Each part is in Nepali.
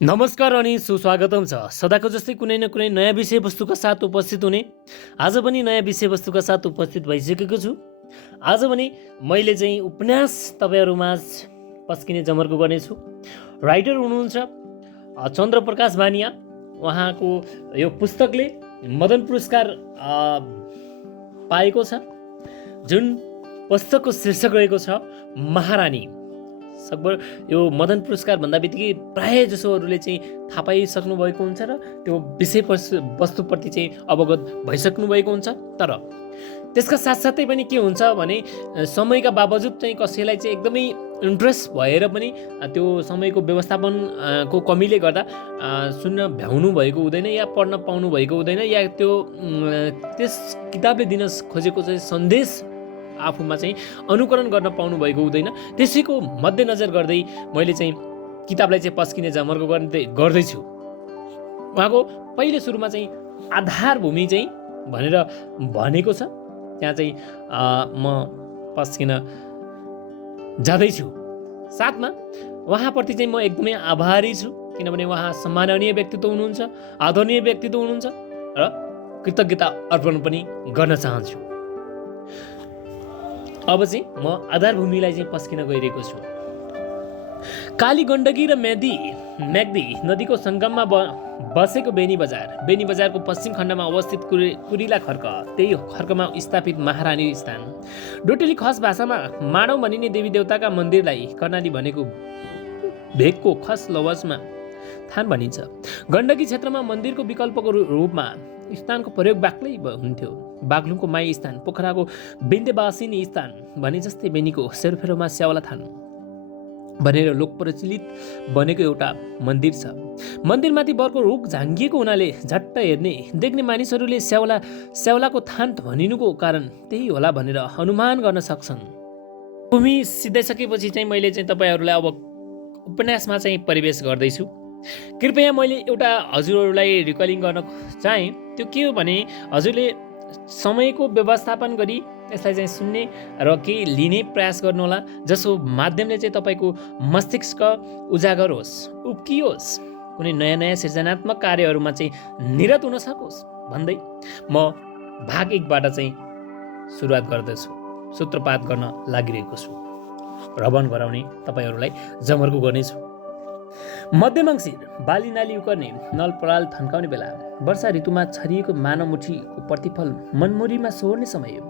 नमस्कार अनि सुस्वागतम छ। सदाको जस्तै कुनै न कुनै नयाँ विषयवस्तुका साथ उपस्थित हुने आज पनि नयाँ विषयवस्तुका साथ उपस्थित भइसकेको छु। आज पनि मैले चाहिँ उपन्यास तपाईँहरूमाझ पस्किने जमर्को गर्नेछु। राइटर हुनुहुन्छ चन्द्रप्रकाश बानिया। उहाँको यो पुस्तकले मदन पुरस्कार पाएको छ, जुन पुस्तकको शीर्षक रहेको छ महारानी। सकभर यो मदन पुरस्कार भन्दा बित्तिकै प्रायः जसोहरूले चाहिँ थाहा पाइसक्नु भएको हुन्छ र त्यो विषय वस्तुप्रति चाहिँ अवगत भइसक्नु भएको हुन्छ। तर त्यसका साथसाथै पनि के हुन्छ भने समयका बावजुद चाहिँ कसैलाई चाहिँ एकदमै इन्ट्रेस्ट भएर पनि त्यो समयको व्यवस्थापनको कमीले गर्दा सुन्न भ्याउनु भएको हुँदैन या पढ्न पाउनु भएको हुँदैन, या त्यो त्यस किताबले दिन खोजेको चाहिँ सन्देश आफूमा चाहिँ अनुकरण गर्न पाउनु भएको हुँदैन। त्यसैको मध्यनजर गर्दै मैले चाहिँ किताबलाई चाहिँ पस्किने जमर्को गर्दैछु। उहाँको पहिले सुरुमा चाहिँ आधारभूमि चाहिँ भनेर भनेको छ, त्यहाँ चाहिँ म पस्किन जाँदैछु। साथमा उहाँप्रति चाहिँ म एकदमै आभारी छु, किनभने उहाँ सम्माननीय व्यक्तित्व हुनुहुन्छ, आदरणीय व्यक्तित्व हुनुहुन्छ र कृतज्ञता अर्पण पनि गर्न चाहन्छु। अब चाहिँ म आधारभूमिलाई चाहिँ पस्किन गइरहेको छु। काली गण्डकी र म्याग्दी नदीको सङ्गममा बसेको बेनी बजारको पश्चिम खण्डमा अवस्थित कुरिला खर्क, त्यही खर्कमा स्थापित महारानी स्थान। डोटेली खस भाषामा मानव भनिने देवी देवताका मन्दिरलाई कर्णाली भनेको भेगको खस लवजमा थान भनिन्छ। गण्डकी क्षेत्रमा मन्दिरको विकल्पको रूपमा स्थानको प्रयोग बाक्लै हुन्थ्यो। बागलुङको माई स्थान, पोखराको विन्ध्यवासिनी स्थान भने जस्तै बेनीको सेरोफेरोमा स्याउला थान भनेर लोकप्रचलित बनेको एउटा मन्दिर छ। मन्दिरमाथि बर्को रुख झाङ्गिएको हुनाले झट्ट हेर्ने देख्ने मानिसहरूले स्याउलाको थान भनिनुको कारण त्यही होला भनेर अनुमान गर्न सक्छन्। भूमि सिधाइसकेपछि चाहिँ मैले चाहिँ तपाईँहरूलाई अब उपन्यासमा चाहिँ परिवेश गर्दैछु। कृपया मैले एउटा हजुरहरूलाई रिकलिङ गर्न चाहेँ, त्यो के हो भने हजुरले समयको व्यवस्थापन गरी यसलाई चाहिँ सुन्ने र केही लिने प्रयास गर्नुहोला, जसको माध्यमले चाहिँ तपाईँको मस्तिष्क उजागर होस्, उब्कियोस्, कुनै नयाँ नयाँ सृजनात्मक कार्यहरूमा चाहिँ निरत हुन सकोस् भन्दै म भाग 1बाट चाहिँ सुरुवात गर्दछु, सूत्रपात गर्न लागिरहेको छु। रवन गराउने तपाईँहरूलाई जमर्को गर्नेछु। मध्यमङ्सिर बाली नाली उकर्ने, नल पराल थन्काउने बेला, वर्षा ऋतुमा छरिएको मानवमुठीको प्रतिफल मनमुरीमा सोहोर्ने समय।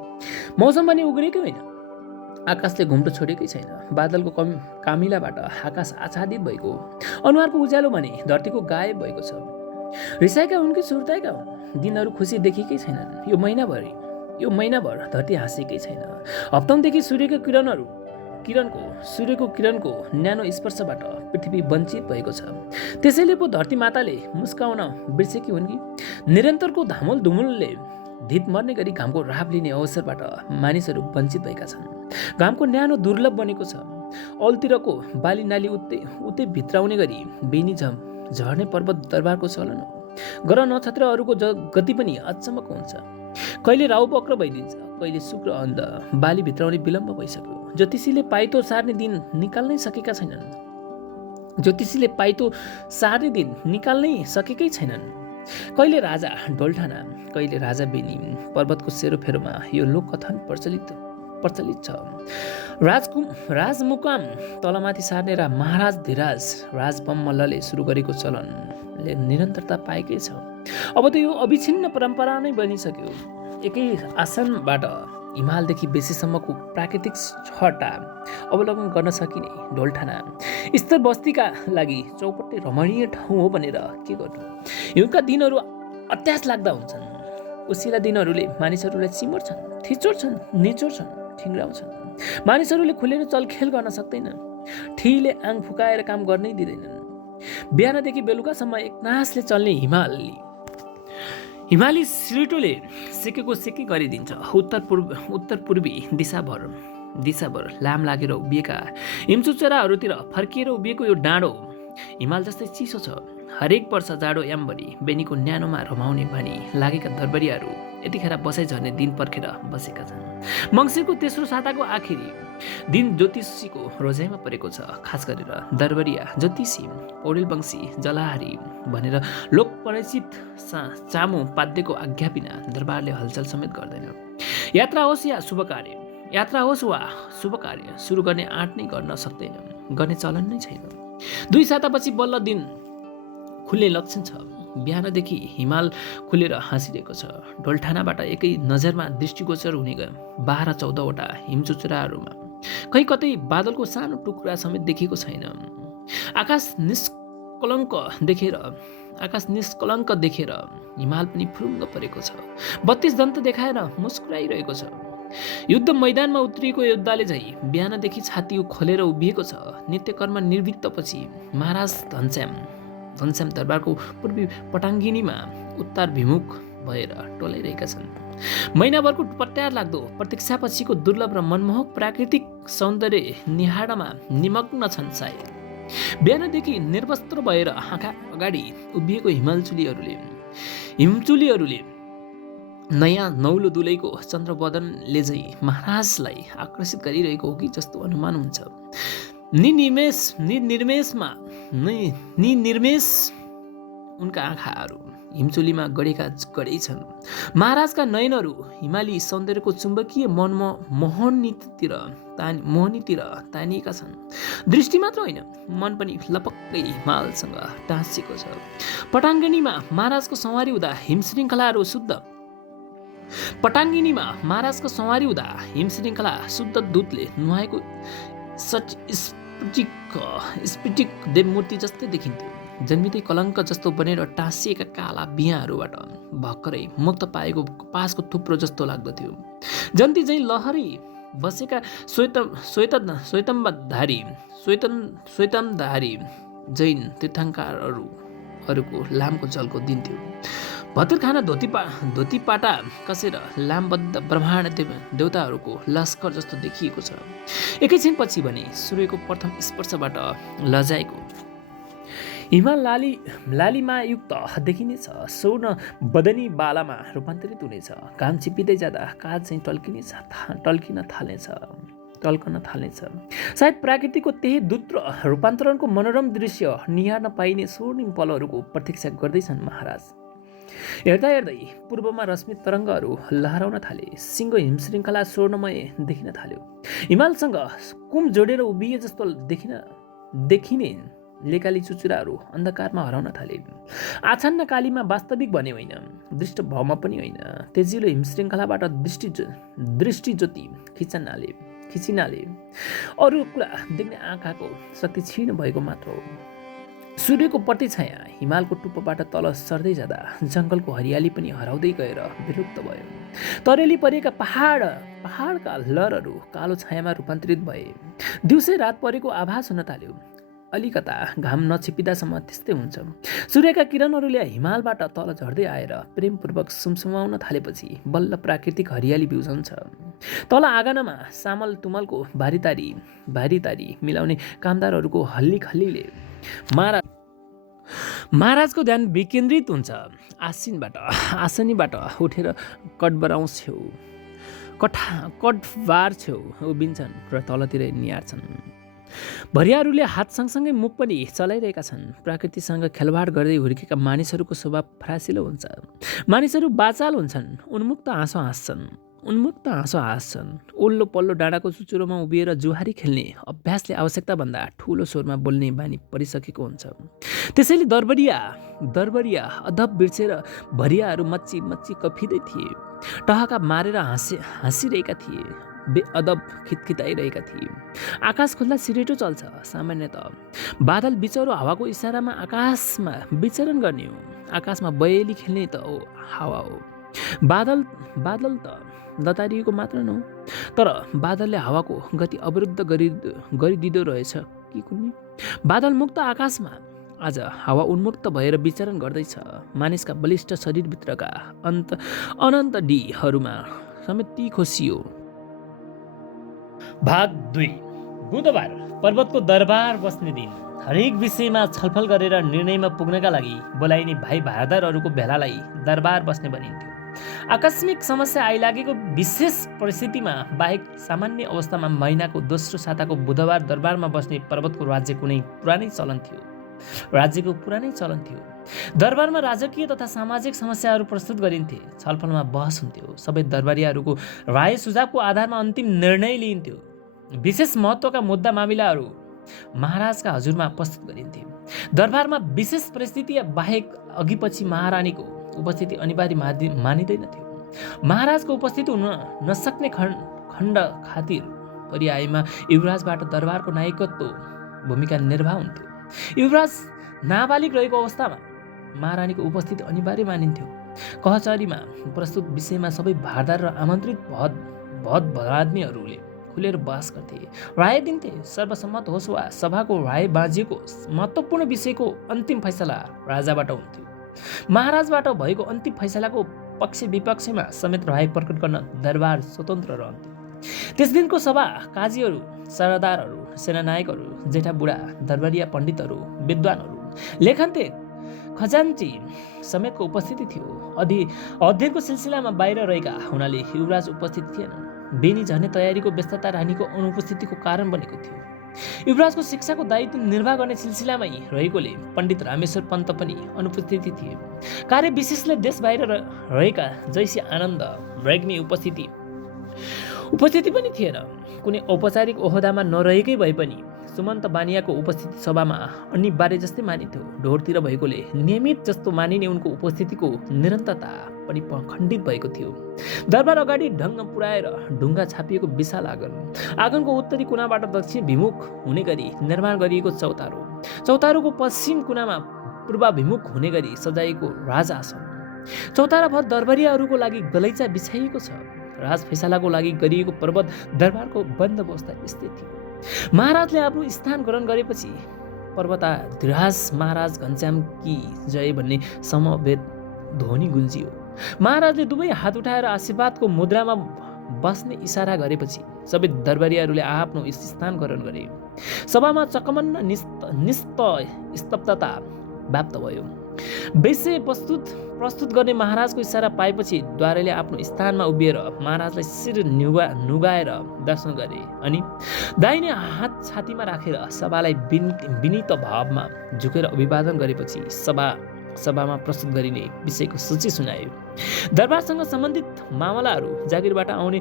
मौसम पनि उग्रेकै होइन, आकाशले घुम्टो छोडेकै छैन। बादलको कामिलाबाट आकाश आच्छादित भएको, अनुहारको उज्यालो भने धरतीको गायब भएको छ। रिसाएका हुन् कि सुर्ताएका हुन्, दिनहरू खुसी देखेकै छैनन्। यो महिनाभर धरती हाँसेकै छैन। हप्तादेखि सूर्यको किरणको न्यानो स्पर्शबाट पृथ्वी वञ्चित भएको छ। त्यसैले पो धरती माताले मुस्काउन बिर्सेकी हुन् कि निरन्तरको धामोल धुमुलले धित मर्ने गरी घामको राप लिने अवसरबाट मानिसहरू वञ्चित भएका छन्। घामको न्यानो दुर्लभ बनेको छ। औलतिरको बाली नाली उतै भित्राउने गरी बेनी झर्ने पर्वत दरबारको चलन हो। ग्रह नक्षत्रहरूको गति पनि अचम्मको हुन्छ। कहिले राहु वक्र भइदिन्छ, कहिले शुक्र अन्ध। बाली भित्राउने विलम्ब भइसक्यो। ज्योतिषीले पाइतो सार्ने दिन निकाल्नै सकेकै छैनन्। कहिले राजा डोल्ठाना, कहिले राजा बेनी। पर्वतको सेरोफेरोमा यो लोककथन प्रचलित छ। राजमुकाम तलमाथि सार्ने र महाराज धिराज राजपम मल्लले सुरु गरेको चलनले निरन्तरता पाएकै छ। अब त यो अविच्छिन्न परम्परा नै बनिसक्यो। एकै आसनबाट हिमालदेखि बेसीसम्मको प्राकृतिक छटा अवलोकन गर्न सकिने डोल्ठाना स्तर बस्तीका लागि चौपट्टै रमणीय ठाउँ हो भनेर के गर्नु। हिउँका दिनहरू अत्यास लाग्दा हुन्छन्। उसिला दिनहरूले मानिसहरूलाई चिमोर्छन्, थिचोर्छन्, निचोर्छन्, ठिङ्ग्राउँछन्। मानिसहरूले खुलेर चलखेल गर्न सक्दैनन्। ठिले आङ फुकाएर काम गर्नै दिँदैनन्। बिहानदेखि बेलुकासम्म एकनासले चल्ने हिमाली सिरिटोले सेकेको सेकै गरिदिन्छ। उत्तर पूर्वी दिशाभर लाम लागेर उभिएका हिमचुचराहरूतिर फर्किएर उभिएको यो डाँडो हिमाल जस्तै चिसो छ। हरेक वर्ष जाडो यामभरि बेनीको न्यानोमा रमाउने भनी लागेका दरबारीहरू यतिखेर बसाइ झर्ने दिन पर्खेर बसेका छन्। मङ्सिरको तेस्रो साताको आखिरी दिन ज्योतिषीको रोजाइमा परेको छ। खास गरेर दरबारिया ज्योतिषी पौडेलवंशी जलाहारी भनेर लोकपरिचित चामो पाध्यको आज्ञा बिना दरबारले हलचल समेत गर्दैन। यात्रा होस् वा शुभ कार्य सुरु गर्ने आँट नै गर्न सक्दैन, गर्ने चलन नै छैन। 2 सातापछि बल्ल दिन खुल्ने लक्षण छ। बिहानदेखि हिमाल खुलेर हाँसिरहेको छ। ढोलठानाबाट एकै नजरमा दृष्टिगोचर हुने 12-14वटा हिमचुचुराहरूमा कहीँ कतै बादलको सानो टुक्रा समेत देखिएको छैन। आकाश निष्कलङ्क देखेर हिमाल पनि फुरुङ्ग परेको छ। 32 दन्त देखाएर मुस्कुराइरहेको छ। युद्ध मैदानमा उत्रिएको योद्धाले झै बिहानदेखि छाती खोलेर उभिएको छ। नित्यकर्म निवृत्तपछि महाराज घनश्याम दरबारको पूर्वी पटाङ्गिनीमा उत्तरभिमुख भएर टोलाइरहेका छन्। महिनाभरको पट्यार लाग्दो प्रतीक्षापछिको दुर्लभ र मनमोहक प्राकृतिक सौन्दर्य निहारमा निमग्न छन् सायद। बिहानदेखि निर्वस्त्र भएर आँखा अगाडि उभिएको हिमचुलीहरूले नयाँ नौलो दुलैको चन्द्रवदनले झै महाराजलाई आकर्षित गरिरहेको हो कि जस्तो अनुमान हुन्छ। निनिर्मेष उनका आँखाहरू हिमचुलीमा गडेका छन्। महाराजका नयनहरू हिमाली सौन्दर्यको चुम्बकीय मोहनीतिर तानिएका छन्। दृष्टि मात्र होइन, मन पनि लपक्कै हिमालसँग टाँसिएको छ। पटाङ्गिनीमा महाराजको सवारी हुँदा हिमश्रृङ्खला शुद्ध दूतले नुहाएको स्फटिक देवमूर्ति जस्तै देखिन्थ्यो। जन्मिँदै कलङ्क जस्तो बनेर टाँसिएका काला बिहाहरूबाट भर्खरै मुक्त पाएको कपासको थुप्रो जस्तो लाग्दथ्यो। जन्ती झैँ लहरी बसेका श्वेतमधारी जैन तीर्थङ्करहरूको लामको जलको दिन थियो। भतिरखाना धोतीपाटा कसेर लामबद्ध ब्रह्माण्ड देवताहरूको लस्कर जस्तो देखिएको छ। एकैछिनपछि भने सूर्यको प्रथम स्पर्शबाट लजाएको हिमाल लालिमायुक्त देखिनेछ। स्वर्ण बदनी बालामा रूपान्तरित हुनेछ। घाम छिप्पिँदै जाँदा काज चाहिँ टल्किन थाल्नेछ। सायद प्रकृतिको त्यही द्रुत रूपान्तरणको मनोरम दृश्य निहार्न पाइने स्वर्णिम पलहरूको प्रतीक्षा गर्दैछन् महाराज। हेर्दै पूर्वमा रश्मि तरङ्गहरू लहराउन थाले। सिङ्गो हिमश्रृङ्खला स्वर्णमय देखिन थाल्यो। हिमालसँग कुम जोडेर उभिए जस्तो देखिने लेकाली चुचुराहरू अन्धकारमा हराउन थाले। आछन्न कालीमा वास्तविक भने होइन, दृष्ट भावमा पनि होइन। तेजिलो हिमश्रृङ्खलाबाट दृष्टि ज्योति खिचिनाले अरू कुरा देख्ने आँखाको शक्ति क्षीण भएको मात्र हो। सूर्यको प्रतिछाया हिमालको टुप्पोबाट तल सर्दै जाँदा जङ्गलको हरियाली पनि हराउँदै गएर विलुप्त भयो। तरेली परेका पहाडका लहरहरू कालो छायामा रूपान्तरित भए। दिउँसै रात परेको आभास हुन थाल्यो। अलिकता घाम नछिपिँदासम्म त्यस्तै हुन्छ। सूर्यका किरणहरूले हिमालबाट तल झर्दै आएर प्रेमपूर्वक सुमसुमाउन थालेपछि बल्ल प्राकृतिक हरियाली बिउजन्छ। तल आँगनमा सामल तुमलको भारीतारी मिलाउने कामदारहरूको हल्लीखल्लीले महाराजको ध्यान विकेन्द्रित हुन्छ। आसनीबाट उठेर कटबार छेउ उभिन्छन् र तलतिर निहार्छन्। भरियाहरूले हात सँगसँगै मुख पनि चलाइरहेका छन्। प्रकृतिसँग खेलवाड गर्दै हुर्केका मानिसहरूको स्वभाव फरासिलो हुन्छ। मानिसहरू बाचाल हुन्छन्, उन्मुक्त हाँसो हाँस्छन्। ओल्लो पल्लो डाँडाको चुचुरोमा उभिएर जुहारी खेल्ने अभ्यासले आवश्यकताभन्दा ठुलो स्वरमा बोल्ने बानी परिसकेको हुन्छ। त्यसैले दरबरिया अधब बिर्सेर भरियाहरू मच्ची कफिँदै थिए। टहका मारेर हाँसिरहेका थिए। बेअदब खितखिताइरहेका थिए। आकाश खुल्दा सिरेटो चल्छ। सामान्यतः बादल बिचरो हावाको इसारामा आकाशमा विचरण गर्ने हो। आकाशमा बयली खेल्ने त हावा हो। बादल त लतारिएको मात्र न हो, तर बादलले हावाको गति अवरुद्ध गरिदिँदो रहेछ कि कुन्नी। बादल मुक्त आकाशमा आज हावा उन्मुक्त भएर विचरण गर्दैछ। मानिसका बलिष्ठ शरीरभित्रका अनन्त डीहरूमा समेत तीखो सियो। भाग 2। बुधबार पर्वतको दरबार बस्ने दिन। हरेक विषयमा छलफल गरेर निर्णयमा पुग्नका लागि बोलाइने भाइ भारदारहरूको भेलालाई दरबार बस्ने भनिन्थ्यो। आकस्मिक समस्या आइलागेको विशेष परिस्थितिमा बाहेक सामान्य अवस्थामा महिनाको दोस्रो साताको बुधबार दरबारमा बस्ने पर्वतको राज्यको पुरानै चलन थियो। दरबारमा राजकीय तथा सामाजिक समस्याहरू प्रस्तुत गरिन्थे। छलफलमा बहस हुन्थ्यो। सबै दरबारीहरूको राय सुझावको आधारमा अन्तिम निर्णय लिइन्थ्यो। विशेष महत्त्वका मुद्दा मामिलाहरू महाराजका हजुरमा प्रस्तुत गरिन्थे। दरबारमा विशेष परिस्थिति बाहेक अघिपछि महारानीको उपस्थिति अनिवार्य मानिँदैनथ्यो। महाराजको उपस्थिति हुन नसक्ने खण्ड खातिर परिआएमा युवराजबाट दरबारको नायकत्व भूमिका निर्वाह हुन्थ्यो। युवराज नाबालिग रहेको अवस्थामा महारानीको उपस्थिति अनिवार्य मानिन्थ्यो। कचहरीमा प्रस्तुत विषयमा सबै भारदार र आमन्त्रित भदभरादमीहरूले खुलेर बहस गर्थे, राय दिन्थे। सर्वसम्मत होस् वा सभाको राय बाँझिएको महत्त्वपूर्ण विषयको अन्तिम फैसला राजाबाट हुन्थ्यो। महाराजबाट भएको अन्तिम फैसलाको पक्ष विपक्षमा समेत राय प्रकट गर्न दरबार स्वतन्त्र रहन्थ्यो। त्यस दिनको सभा काजीहरू, सरदारहरू, सेनानायकहरू, जेठा बुढा, दरबारिया पण्डितहरू, विद्वानहरू, लेखन्ते, खजान्ची समेतको उपस्थिति थियो। अध्ययनको सिलसिलामा बाहिर रहेका हुनाले युवराज उपस्थित थिएनन्। बेनी झर्ने तयारीको व्यस्तता रानीको अनुपस्थितिको कारण बनेको थियो। युवराजको शिक्षाको दायित्व निर्वाह गर्ने सिलसिलामै रहेकोले पण्डित रामेश्वर पन्त पनि अनुपस्थित थिए। कार्य विशेषले देश बाहिर रहेका जैसी आनन्द रेग्मी उपस्थिति पनि थिएन। कुनै औपचारिक ओहदामा नरहेकै भए पनि सुमन्त बानियाको उपस्थिति सभामा अनिवार्य जस्तै मानिन्थ्यो। ढोरतिर भएकोले नियमित जस्तो मानिने उनको उपस्थितिको निरन्तरता पनि खण्डित भएको थियो। दरबार अगाडि ढङ्ग पुर्याएर ढुङ्गा छापिएको विशाल आँगनको उत्तरी कुनाबाट दक्षिण भिमुख हुने गरी निर्माण गरिएको चौतारोको पश्चिम कुनामा पूर्वाभिमुख हुने गरी सजाइएको राजआसन। चौताराभर दरबारियाहरूको लागि गलैँचा बिछाइएको छ। राज फैसलाको लागि गरिएको पर्वत दरबारको बन्दोबस्त स्थित थियो। महाराजले आफ्नो स्थान ग्रहण गरेपछि पर्वताधिराज महाराज घनश्याम की जय भन्ने समवेत ध्वनि गुन्जियो। महाराजले दुवै हात उठाएर आशीर्वादको मुद्रामा बस्ने इसारा गरेपछि सबै दरबारीहरूले आफ्नो स्थान ग्रहण गरे। सभामा चकमन्न स्तब्धता व्याप्त भयो। विषय प्रस्तुत गर्ने महाराजको इसारा पाएपछि द्वारेले आफ्नो स्थानमा उभिएर महाराजलाई शिर नुगाएर दर्शन गरे अनि दाहिने हात छातीमा राखेर सभालाई विनीत भावमा झुकेर अभिवादन गरेपछि सभामा प्रस्तुत गरिने विषयको सूची सुनायो। दरबारसँग सम्बन्धित मामलाहरू, जागिरबाट आउने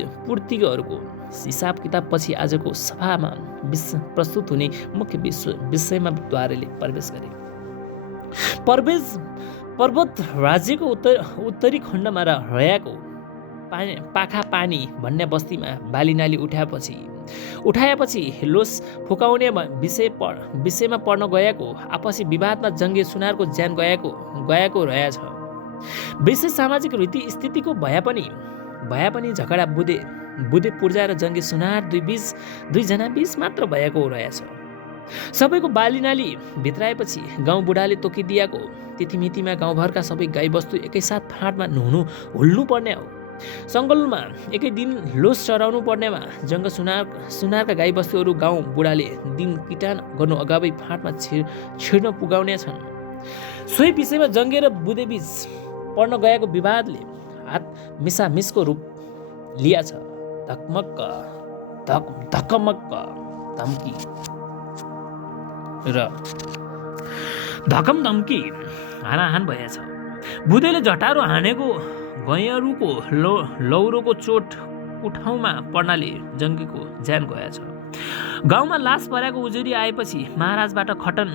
पूर्तिहरूको हिसाब किताब पछि आजको सभामा प्रस्तुत हुने मुख्य विषयमा द्वारेले प्रवेश गरे। पर्वत राज्यको उत्तरी खण्डमा रहेको पाखा पानी भन्ने बस्तीमा बालीनाली उठाएपछि लोस फुकाउने विषयमा पढ्न गएको आपसी विवादमा जङ्गे सुनारको ज्यान गएको रहेछ। विशेष सामाजिक रीति स्थितिको भए पनि झगडा बुधे पूर्जा र जङ्गे सुनार दुईजना बीच मात्र भएको रहेछ। सबैको बालीनाली भित्राएपछि गाउँ बुढाले तोकिदिएको तिथिमितिमा गाउँभरका सबै गाईबस्तु एकैसाथ फाँटमा हुल्नु पर्ने हो। सङ्गलमा एकै दिन लोस चराउनु पर्नेमा जङ्ग सुनारका गाईबस्तुहरू गाउँ बुढाले दिन किटान गर्नु अगावै फाँटमा छिर्न पुगाउने छन्। सोही विषयमा जङ्गे र बुधेबीच पर्न गएको विवादले हात मिसामिसको रूप लिएछ। धकमक्क धम्की हानाहान भएछ। बुधेले झटारो हानेको गैँहरूको लौरोको चोट उठाउमा पर्नाले जङ्गीको ज्यान गएछ। गाउँमा लास परेको उजुरी आएपछि महाराजबाट खटन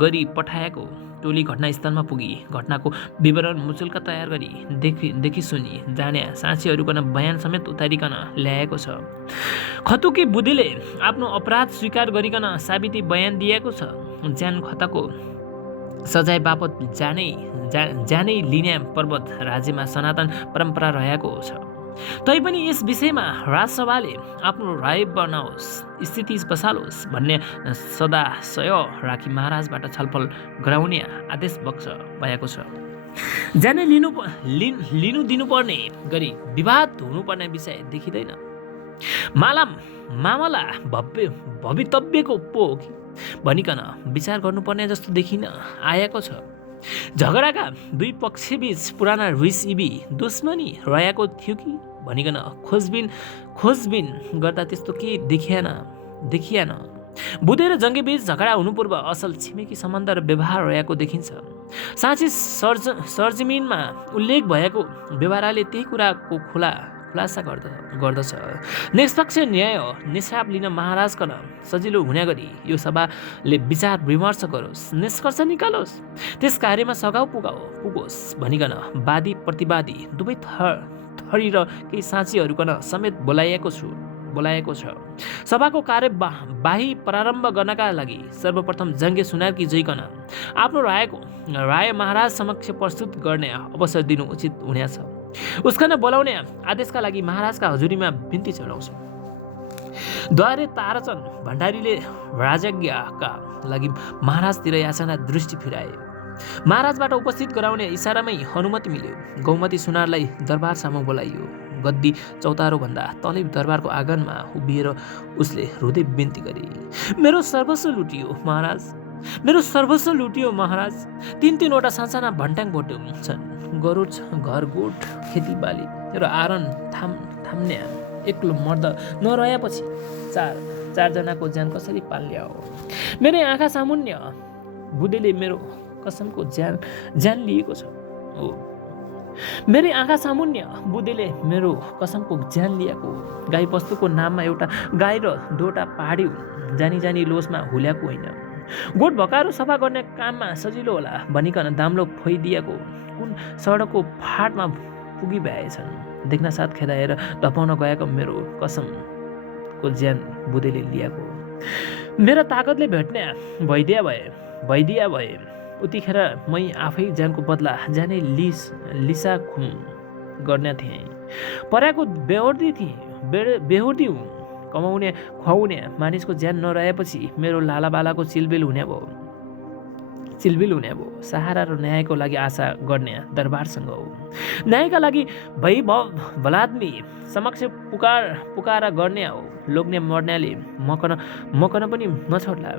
गरी पठाएको टोली घटनास्थलमा पुगी घटनाको विवरण मुचुल्का तयार गरी देखि सुनि जाने साक्षीहरूकन बयान समेत उतारिकन ल्याएको छ। खतुकी बुद्धीले आफ्नो अपराध स्वीकार गरिकन साबिती बयान दिएको छ। ज्यान खतको सजाय बापत ज्यानै लिने पर्वत राज्यमा सनातन परम्परा रहेको छ। तैपनि यस विषयमा राजसभाले आफ्नो राय बनाओस्, स्थिति बसालोस् भन्ने सदाशय राखी महाराजबाट छलफल गराउने आदेश बक्स भएको छ। ज्यानै लिनु दिनुपर्ने गरी विवाद हुनुपर्ने विषय देखिँदैन। मामला भवितव्यको पो हो कि भनिकन विचार गर्नुपर्ने जस्तो देखिन आएको छ। झगडाका दुई पक्षबीच पुराना रिसइबी दुश्मनी रहेको थियो कि भनिकन खोजबिन गर्दा त्यस्तो केही देखिएन। बुधे र जङ्गीबीच झगडा हुनु पूर्व असल छिमेकी सम्बन्ध र व्यवहार रहेको देखिन्छ। साँच्चै सरजमिनमा उल्लेख भएको व्यवहारले त्यही कुराको खुलासा गर्दछ। निष्पक्ष न्याय निष्पाप लिन महाराजकन सजिलो हुने गरी यो सभाले विचार विमर्श गरोस्, निष्कर्ष निकालोस्, त्यस कार्यमा सघाउ पुगोस् भनिकन वादी प्रतिवादी दुवै थरी र केही साँचीहरूकन समेत बोलाएको छ। सभाको कार्यवाही प्रारम्भ गर्नका लागि सर्वप्रथम जङ्गे सुनारकी जइकन आफ्नो राय महाराज समक्ष प्रस्तुत गर्ने अवसर दिनु उचित हुनेछ। उसकन बोलाउने आदेशका लागि महाराजका हजुरीमा बिन्ती चढाउँछ। द्वारे ताराचन्द भण्डारीले राजज्ञका लागि महाराजतिर याचना दृष्टि फिराए। महाराजबाट उपस्थित गराउने इसारामै अनुमति मिल्यो। गौमती सुनारलाई दरबार सामु बोलाइयो। गद्दी चौतारोभन्दा तलै दरबारको आँगनमा उभिएर उसले रुँदै बिन्ती गरे, मेरो सर्वस्व लुटियो महाराज। 3-3वटा साना भण्ट्याङ भोटे छन्। गरुड छ, घरगोठ, खेतीबाली र आरन थाम्ने एक्लो मर्द नरहेपछि चारजनाको ज्यान कसरी पाल्ने हो? मेरो आँखा सामुन्य बुधेले मेरो कसमको ज्यान लिएको छ। मेरो आँखा सामुन्य बुधेले मेरो कसमको ज्यान लिएको। गाई बस्तुको नाममा एउटा गाई र 2वटा पहाडी जानी लोसमा हुल्याएको होइन। गोठ भकारो सफा गर्ने काममा सजिलो होला भनिकन दाम्लो फोइदिएको कुन सडकको फाटमा पुगी भएछन्। देख्न साथ खेदाएर धपाउन गएको मेरो कसमको ज्यान बुधेले लिएको। मेरो ताकतले भेट्ने भइदिया भए उतिखेर मै आफै ज्यानको बदला ज्यानै लिसाखुम गर्ने थिएँ। पर्याको बेहोर्दी हुँ। कमाउने खुवाउने मानिसको ज्यान नरहेपछि मेरो लालाबालाको चिलबिल हुने भयो। सहारा र न्यायको लागि आशा गर्ने दरबारसँग हो। न्यायका लागि भलादमी समक्ष पुकारा गर्ने हो। लोग्ने मर्नाले मकन पनि नछोड्ला।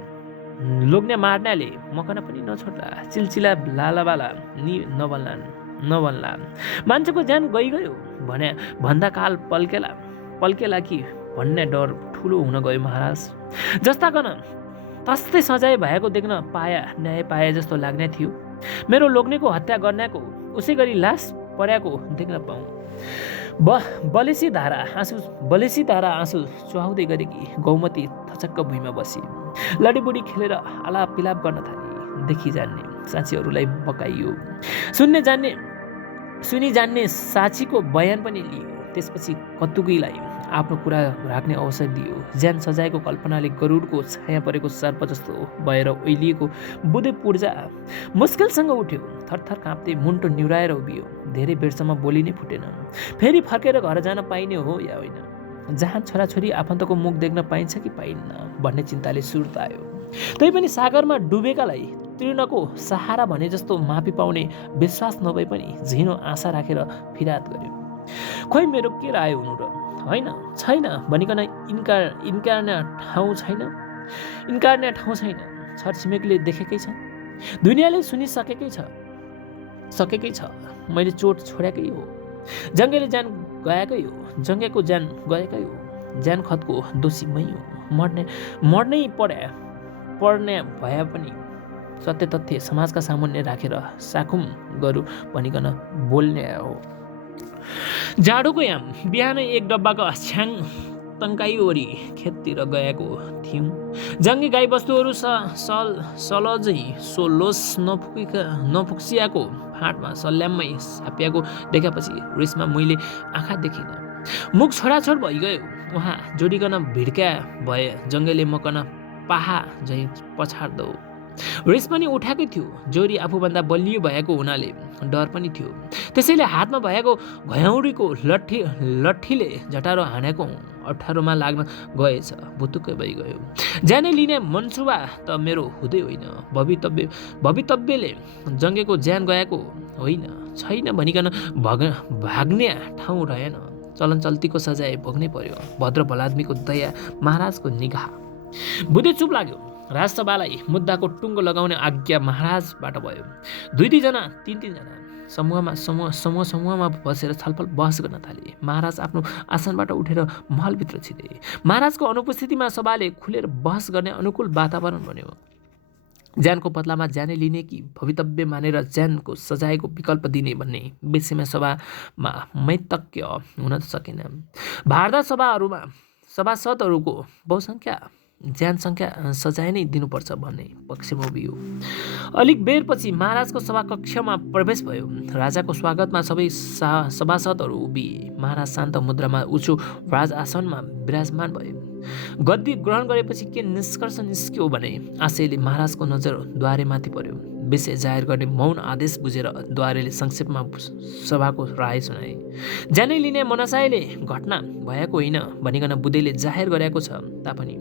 चिलचिला लालाबाला नि नबन्ला। मान्छेको ज्यान गयो भने भन्दा काल पल्केला कि भन्ने डर ठुलो हुन गयो महाराज। जस्ताकन तस्तै सजाय भएको देख्न न्याय पाए जस्तो लाग्ने थियो। मेरो लोग्नेको हत्या गर्नेको उसै गरी लास पर्याको देख्न पाऊँ। बलेसी धारा आँसु चुहाउँदै गरेकी गौमती थचक्क भुइँमा बसी लडीबुडी खेलेर आलाप पिलाप गर्न थाली। देखि जान्ने साक्षीहरूलाई बकाइयो। सुनि जान्ने साक्षीको बयान पनि लियो। त्यसपछि कत्तुकीलाई आफ्नो कुरा राख्ने अवसर दियो। ज्यान सजाएको कल्पनाले गरुडको छाया परेको सर्प जस्तो भएर ओइलिएको बुधे पूर्जा मुस्किलसँग उठ्यो। थरथर काँप्दै मुन्टो निहुराएर उभियो। धेरै बेरसम्म बोली नै फुटेन। फेरि फर्केर घर जान पाइने हो या होइन, जहाँ छोराछोरी आफन्तको मुख देख्न पाइन्छ कि पाइन्न भन्ने चिन्ताले सुर्तायो। तैपनि सागरमा डुबेकालाई तीर्णको सहारा भने जस्तो मापी पाउने विश्वास नभए पनि झिनो आशा राखेर फिरात गर्यो। खोइ मेरो के राय हुनु र? छैन भनिकन इन्कार्ने ठाउँ छैन। छरछिमेकीले देखेकै छ, दुनियाँले सुनिसकेकै छ। मैले चोट छोडेकै हो। जङ्गेले ज्यान गएकै हो। जङ्गेको ज्यान गएकै हो। ज्यान खतको दोषी मै हो। मर्नै पर्ने भए पनि सत्य तथ्य समाजका सामुन्ने राखेर साखुम गरौँ भनिकन बोल्ने हो। जाडोको याम बिहानै एक डब्बाको छ्याङ तन्काइवरी खेततिर गएको थियौँ। जङ्गी गाईबस्तुहरू सलजै सोलोस नफुक्सियाको फाँटमा सल्याम्मै छापिएको देखेपछि रिसमा मैले आँखा देखिनँ। मुख छोडाछोड भइगयो। उहाँ जोडिकन भिड्क्या भए जङ्गेले मकन पाहा झैँ पछाड्दो। रिस पनि उठाएकै थियो। जोरी आफूभन्दा बलियो भएको हुनाले डर पनि थियो। त्यसैले हातमा भएको घयौरीको लट्ठीले झटारो हानेको अप्ठ्यारोमा लाग्न गएछ। भुतुक्कै भइगयो। ज्यानै लिने मनसुबा त मेरो हुँदै होइन। भवितव्यले जङ्गेको ज्यान गएको होइन, छैन भनिकन भाग्ने ठाउँ रहेन। चलन चल्तीको सजाय भोग्नै पर्यो। भद्र भलादमीको दया, महाराजको निगाह। बुधे चुप लाग्यो। राजसभालाई मुद्दाको टुङ्गो लगाउने आज्ञा महाराजबाट भयो। दुईजना तीनजना समूहमा बसेर छलफल बहस गर्न थाले। महाराज आफ्नो आसनबाट उठेर महलभित्र छिरे। महाराजको अनुपस्थितिमा सभाले खुलेर बहस गर्ने अनुकूल वातावरण बन्यो। ज्यानको बदलामा ज्यानै लिने कि भवितव्य मानेर ज्यानको सजायको विकल्प दिने भन्ने विषयमा सभामा मैतक्य हुन सकेन। भारदा सभासदहरूको बहुसङ्ख्या ज्यान सङ्ख्या सजाय नै दिनुपर्छ भन्ने पक्षमा उभियो। अलिक बेरपछि महाराजको सभाकक्षमा प्रवेश भयो। राजाको स्वागतमा सबै सभासदहरू उभिए। महाराज शान्त मुद्रामा उचो राज आसनमा विराजमान भए। गद्दी ग्रहण गरेपछि के निष्कर्ष निस्क्यो भने आशयले महाराजको नजर द्वारेमाथि पर्यो। विषय जाहेर गर्ने मौन आदेश बुझेर द्वारेले संक्षेपमा सभाको राय सुनाए। ज्यानै लिने मनसायले घटना भएको होइन भनिकन बुधेले जाहेर गरेको छ तापनि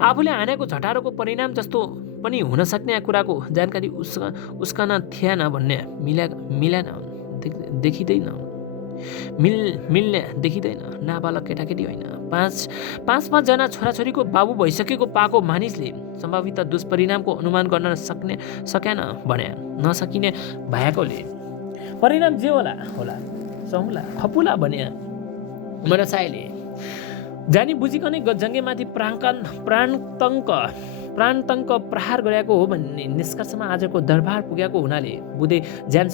आफूले हानेको झटारोको परिणाम जस्तो पनि हुन सक्ने कुराको जानकारी उसकन थिएन भन्ने मिल्ने देखिँदैन। नाबालक केटाकेटी होइन, पाँच छोराछोरीको बाबु भइसकेको पाको मानिसले सम्भावित दुष्परिणामको अनुमान गर्न सकेन भने नसकिने भएकोले परिणाम जे होला सहुला खपुला भने मनसायले जानी बुझिकनै जङ्गेमाथि प्राणतङ्क प्रहार गरेको हो भन्ने निष्कर्षमा आजको दरबार पुगेको हुनाले बुधे ज्यान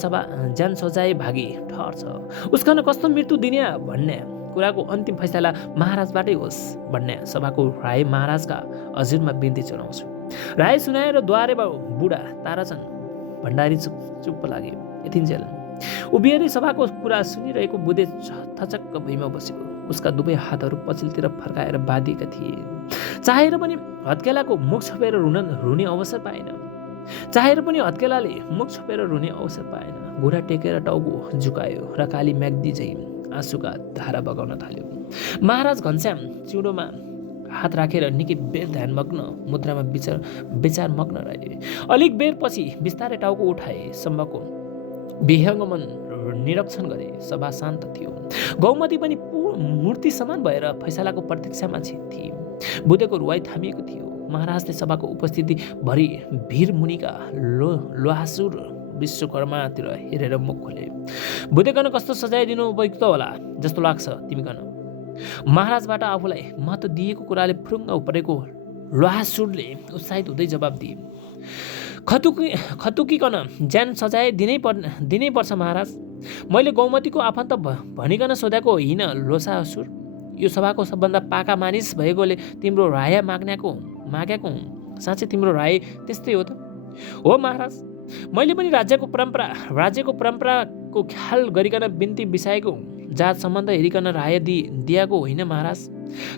सजाय भागी ठहर छ। उसकन कस्तो मृत्यु दिने भन्ने कुराको अन्तिम फैसला महाराजबाटै होस् भन्ने सभाको राय महाराजका हजुरमा बिन्ती चढाउँछु। राय सुनाएर द्वारे बुढा ताराचन्द भण्डारी चुप्प लागे। यतिन्जेल उभिएर सभाको कुरा सुनिरहेको बुधे थचक्क भुइँमा बस्यो। उसका दुवै हातहरू पछिल्तिर फर्काएर बाँधिएका थिए। चाहेर पनि हत्केलाको मुख छोपेर रुने अवसर पाएन। घुँडा टेकेर टाउको झुकायो र काली म्याग्दी झै आँसुका धारा बगाउन थाल्यो। महाराज घनश्याम चिउँडोमा हात राखेर निकै बेर ध्यानमग्न मुद्रामा विचारमग्न रहे। अलिक बेर पछि बिस्तारै टाउको उठाए। सम्भको विहङ्गमन निरीक्षण गरे। सभा शान्त थियो। गौमती पनि मूर्ति समान भएर फैसलाको प्रतीक्षामा थिए। बुधेको रुवाई थामिएको थियो। महाराजले सभाको उपस्थिति भरि भिर मुनिका लोहासुर विश्वकर्मातिर हेरेर मुख खोले। बुधेकन कस्तो सजाय दिनु उपयुक्त होला जस्तो लाग्छ तिमीकन? महाराजबाट आफूलाई महत्त्व दिएको कुराले फुरुङ्ग परेको लोहासुरले उत्साहित हुँदै जवाब दिए। खतुकीकन ज्यान सजाय दिनै पर्छ महाराज। मैले गौमतीको आफन्त भनिकन सोधेको होइन लोसासुर। यो सभाको सबभन्दा पाका मानिस भएकोले तिम्रो राय मागेको हुँ। साँच्चै तिम्रो राय त्यस्तै हो त? हो महाराज, मैले पनि राज्यको परम्पराको ख्याल गरिकन बिन्ती बिसाएको हुँ। जात सम्बन्ध हेरिकन राय दिएको होइन महाराज।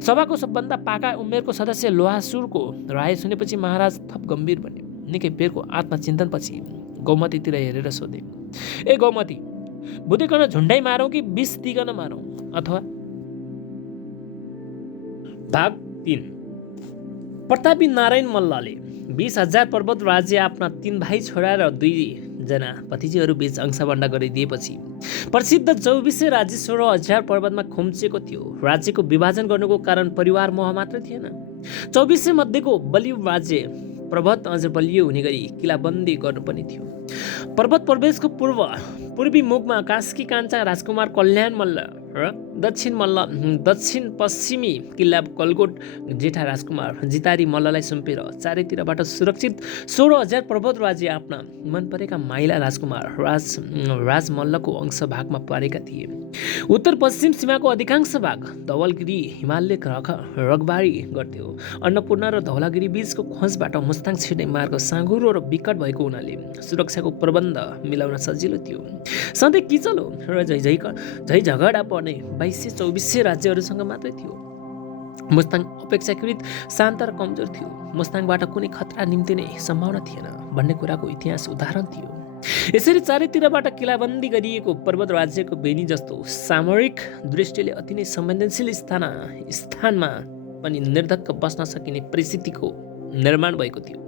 सभाको सबभन्दा पाका उमेरको सदस्य लोहासुरको राय सुनेपछि महाराज थप गम्भीर बने। निकै बेरको आत्मचिन्तनपछि गौमतीतिर हेरेर सोधे, ए गौमती, बुधेकन झुन्डाइ मारौँ कि विष दिकन मारौँ अथवा? भाग 3। प्रतापी नारायण मल्लले 20,000 पर्वत राज्य आफ्ना 3 भाइ छोरा र 2 जना भतिजीहरू बीच अंशबन्डा गरिदिएपछि प्रसिद्ध 24 राज्य 16,000 पर्वतमा खुम्चिएको थियो। राज्यको विभाजन गर्नुको कारण परिवार मोह मात्र थिएन। 24 मध्येको बलियो राज्य पर्वत अझ बलियो हुने गरी किलाबन्दी गर्नु पनि थियो। पर्वत प्रवेशको पूर्वी मुखमा कास्की कान्छा राजकुमार कल्याण मल्ल र दक्षिण पश्चिमी किल्ला कलकोट जेठा राजकुमार जितारी मल्ललाई सुम्पेर चारैतिरबाट सुरक्षित 16,000 पर्वत राज्य आफ्ना मन परेका माइला राजकुमार राज मल्लको अंश भागमा पारेका थिए। उत्तर पश्चिम सीमाको अधिकांश भाग धवलगिरी हिमालय रगबारी गर्थ्यो। अन्नपूर्ण र धवलागिरी बीचको खोजबाट मुस्ताङ छिर्ने मार्ग साँघुरो र विकट भएको हुनाले सुरक्षाको प्रबन्ध मिलाउन सजिलो थियो। सधैँ किचलो र झै झगडा पर्ने 22-24 राज्यहरूसँग मात्रै थियो। मुस्ताङ अपेक्षाकृत शान्त र कमजोर थियो। मुस्ताङबाट कुनै खतरा निम्तिने सम्भावना थिएन भन्ने कुराको इतिहास उदाहरण थियो। यसरी चारैतिरबाट किलाबन्दी गरिएको पर्वत राज्यको बेनी जस्तो सामरिक दृष्टिले अति नै संवेदनशील स्थानमा पनि निर्धक्क बस्न सकिने परिस्थितिको निर्माण भएको थियो।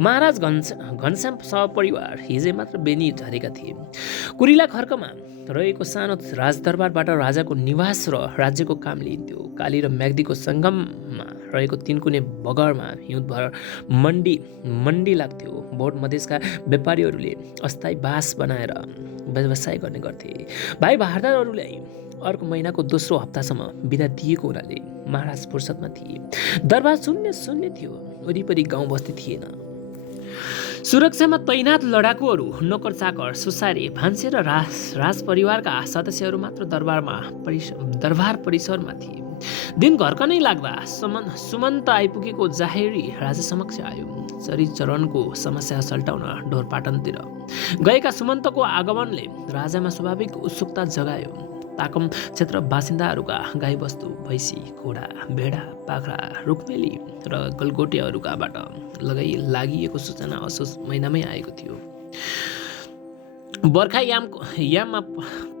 महाराज घनश्याम सपरिवार हिजै मात्र बेनी झरेका थिए। कुरिला खर्कमा रहेको सानो राजदरबारबाट राजाको निवास र राज्यको काम लिइन्थ्यो। काली र म्याग्दीको सङ्गममा रहेको तिनकुने बगरमा हिउँदभर मन्डी लाग्थ्यो। बोट मधेसका व्यापारीहरूले अस्थायी बास बनाएर व्यवसाय गर्ने गर्थे। भाइ भारदारहरूलाई अर्को महिनाको दोस्रो हप्तासम्म बिदा दिएको हुनाले महाराज फुर्सदमा थिए। दरबार शून्य थियो। वरिपरि गाउँ बस्ती थिएन। सुरक्षामा तैनात लडाकुहरू, नोकर चाकर, सुसारे, भान्से र राज परिवारका सदस्यहरू मात्र दरबार परिसरमा थिए। दिन घर्कनै लाग्दा सुमन्त आइपुगेको जाहेरी राजा समक्ष आयो। चरीचरणको समस्या सल्टाउन ढोरपाटनतिर गएका सुमन्तको आगमनले राजामा स्वाभाविक उत्सुकता जगायो। ताकम क्षेत्र बासिन्दाहरूका गाईबस्तु, भैँसी, घोडा, भेडा, बाख्रा, रुखमेली र गलगोटेहरूकाबाट लागिएको सूचना असोज महिनामै आएको थियो। बर्खा याममा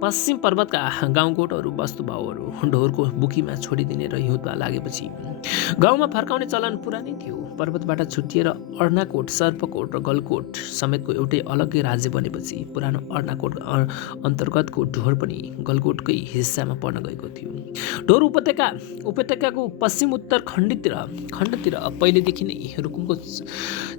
पश्चिम पर्वतका गाउँकोटहरू, वस्तुभाउहरू ढोरको बुकीमा छोडिदिने र हिउँदमा लागेपछि गाउँमा फर्काउने चलन पुरानै थियो। पर्वतबाट छुट्टिएर अर्नाकोट, सर्पकोट र गलकोट समेतको एउटै अलग्गै राज्य बनेपछि पुरानो अर्नाकोट अन्तर्गतको ढोर पनि गलकोटकै हिस्सामा पर्न गएको थियो। ढोर उपत्यकाको पश्चिम उत्तर खण्डतिर पहिलेदेखि नै रुकुमको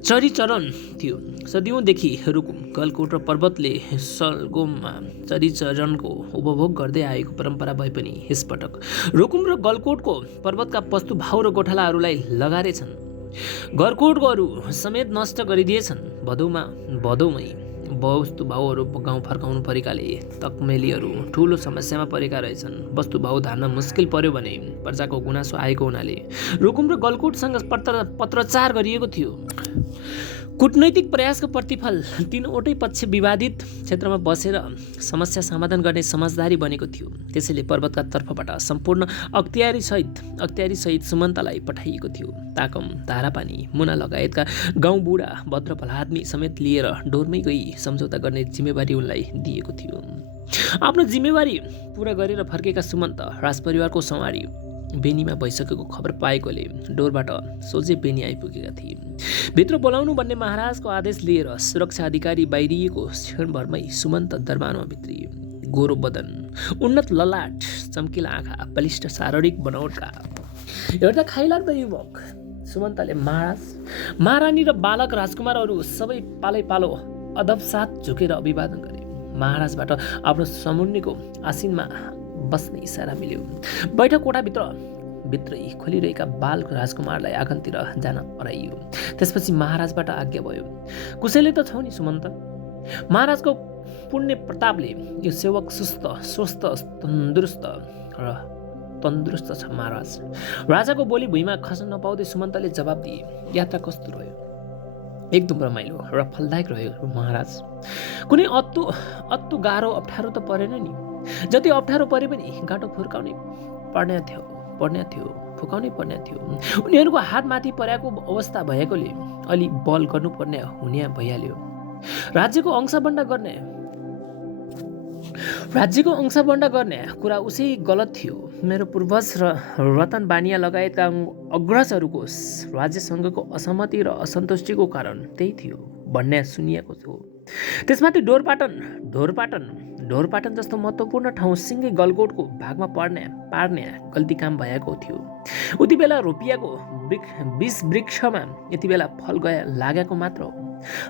चरीचरण थियो। सदियौँदेखि रुकुम, गलकोट र पर्वतले सलगोममा चरीचरणको उपभोग गर्दै आएको परम्परा भए पनि यसपटक रुकुम र गलकोटको पर्वतका वस्तुभाउ र गोठालाहरूलाई लगारेछन्। गलकोटकोहरू समेत नष्ट गरिदिएछन्। भदौमै वस्तुभाउहरू गाउँ फर्काउनु परेकाले तकमेलीहरू ठुलो समस्यामा परेका रहेछन्। वस्तुभाउ धान्न मुस्किल पर्यो भने प्रजाको गुनासो आएको हुनाले रुकुम र गलकोटसँग पत्रचार गरिएको थियो। कूटनैतिक प्रयासको प्रतिफल तीनवटै पक्ष विवादित क्षेत्रमा बसेर समस्या समाधान गर्ने समझदारी बनेको थियो। त्यसैले पर्वतका तर्फबाट सम्पूर्ण अख्तियारीसहित सुमन्तलाई पठाइएको थियो। ताकम, धारापानी, मुना लगायतका गाउँ बुढा, भद्र भलादमी समेत लिएर डोरमै गई सम्झौता गर्ने जिम्मेवारी उनलाई दिएको थियो। आफ्नो जिम्मेवारी पुरा गरेर फर्केका सुमन्त राजपरिवारको सवारी बेनीमा भइसकेको खबर पाएकोले डोरबाट सोझै बेनी आइपुगेका थिए। भित्र बोलाउनु भन्ने महाराजको आदेश लिएर सुरक्षा अधिकारी बाहिरिएको क्षणभरमै सुमन्त दरबारमा भित्रिए। गोरो बदन, उन्नत ललाट, चम्किला आँखा, बलिष्ठ शारीरिक बनावटका एउटा खाइलाग्दो युवक। सुमन्तले महारानी र बालक राजकुमारहरू सबै पालो अदबसाथ झुकेर अभिवादन गरे। महाराजबाट आफ्नो समुन्नीको आसीनमा बस्ने इसारा मिल्यो। बैठक कोठाभित्रै खोलिरहेका बाल राजकुमारलाई आँगनतिर जान अराइयो। त्यसपछि महाराजबाट आज्ञा भयो। कुशलै त छौ नि सुमन्त? महाराजको पुण्य प्रतापले यो सेवक सुस्त, स्वस्थ, तन्दुरुस्त छ महाराज। राजाको बोली भुइँमा खस्न नपाउँदै सुमन्तले जवाब दिए। यात्रा कस्तो रह्यो? एकदम रमाइलो र फलदायक रह्यो महाराज। कुनै अत्तु गाह्रो अप्ठ्यारो त परेन नि? जति अप्ठ्यारो परे पनि गाँटो फुकाउनै पर्ने थियो। उनीहरूको हातमाथि परेको अवस्था भएकोले अलि बल गर्नुपर्ने हुने भइहाल्यो। राज्यको अंशबन्ड गर्ने कुरा उसै गलत थियो। मेरो पूर्वज र रतन बानिया लगायतका अग्रजहरूको राज्यसँगको असहमति र असन्तुष्टिको कारण त्यही थियो भन्ने सुनिएको छु। त्यसमाथि ढोरपाटन जस्तो महत्त्वपूर्ण ठाउँ सिङ्गै गलकोटको भागमा पार्ने गल्ती काम भएको थियो। उति बेला रोपिएको 20 वृक्षमा यति बेला फल लागेको मात्र हो।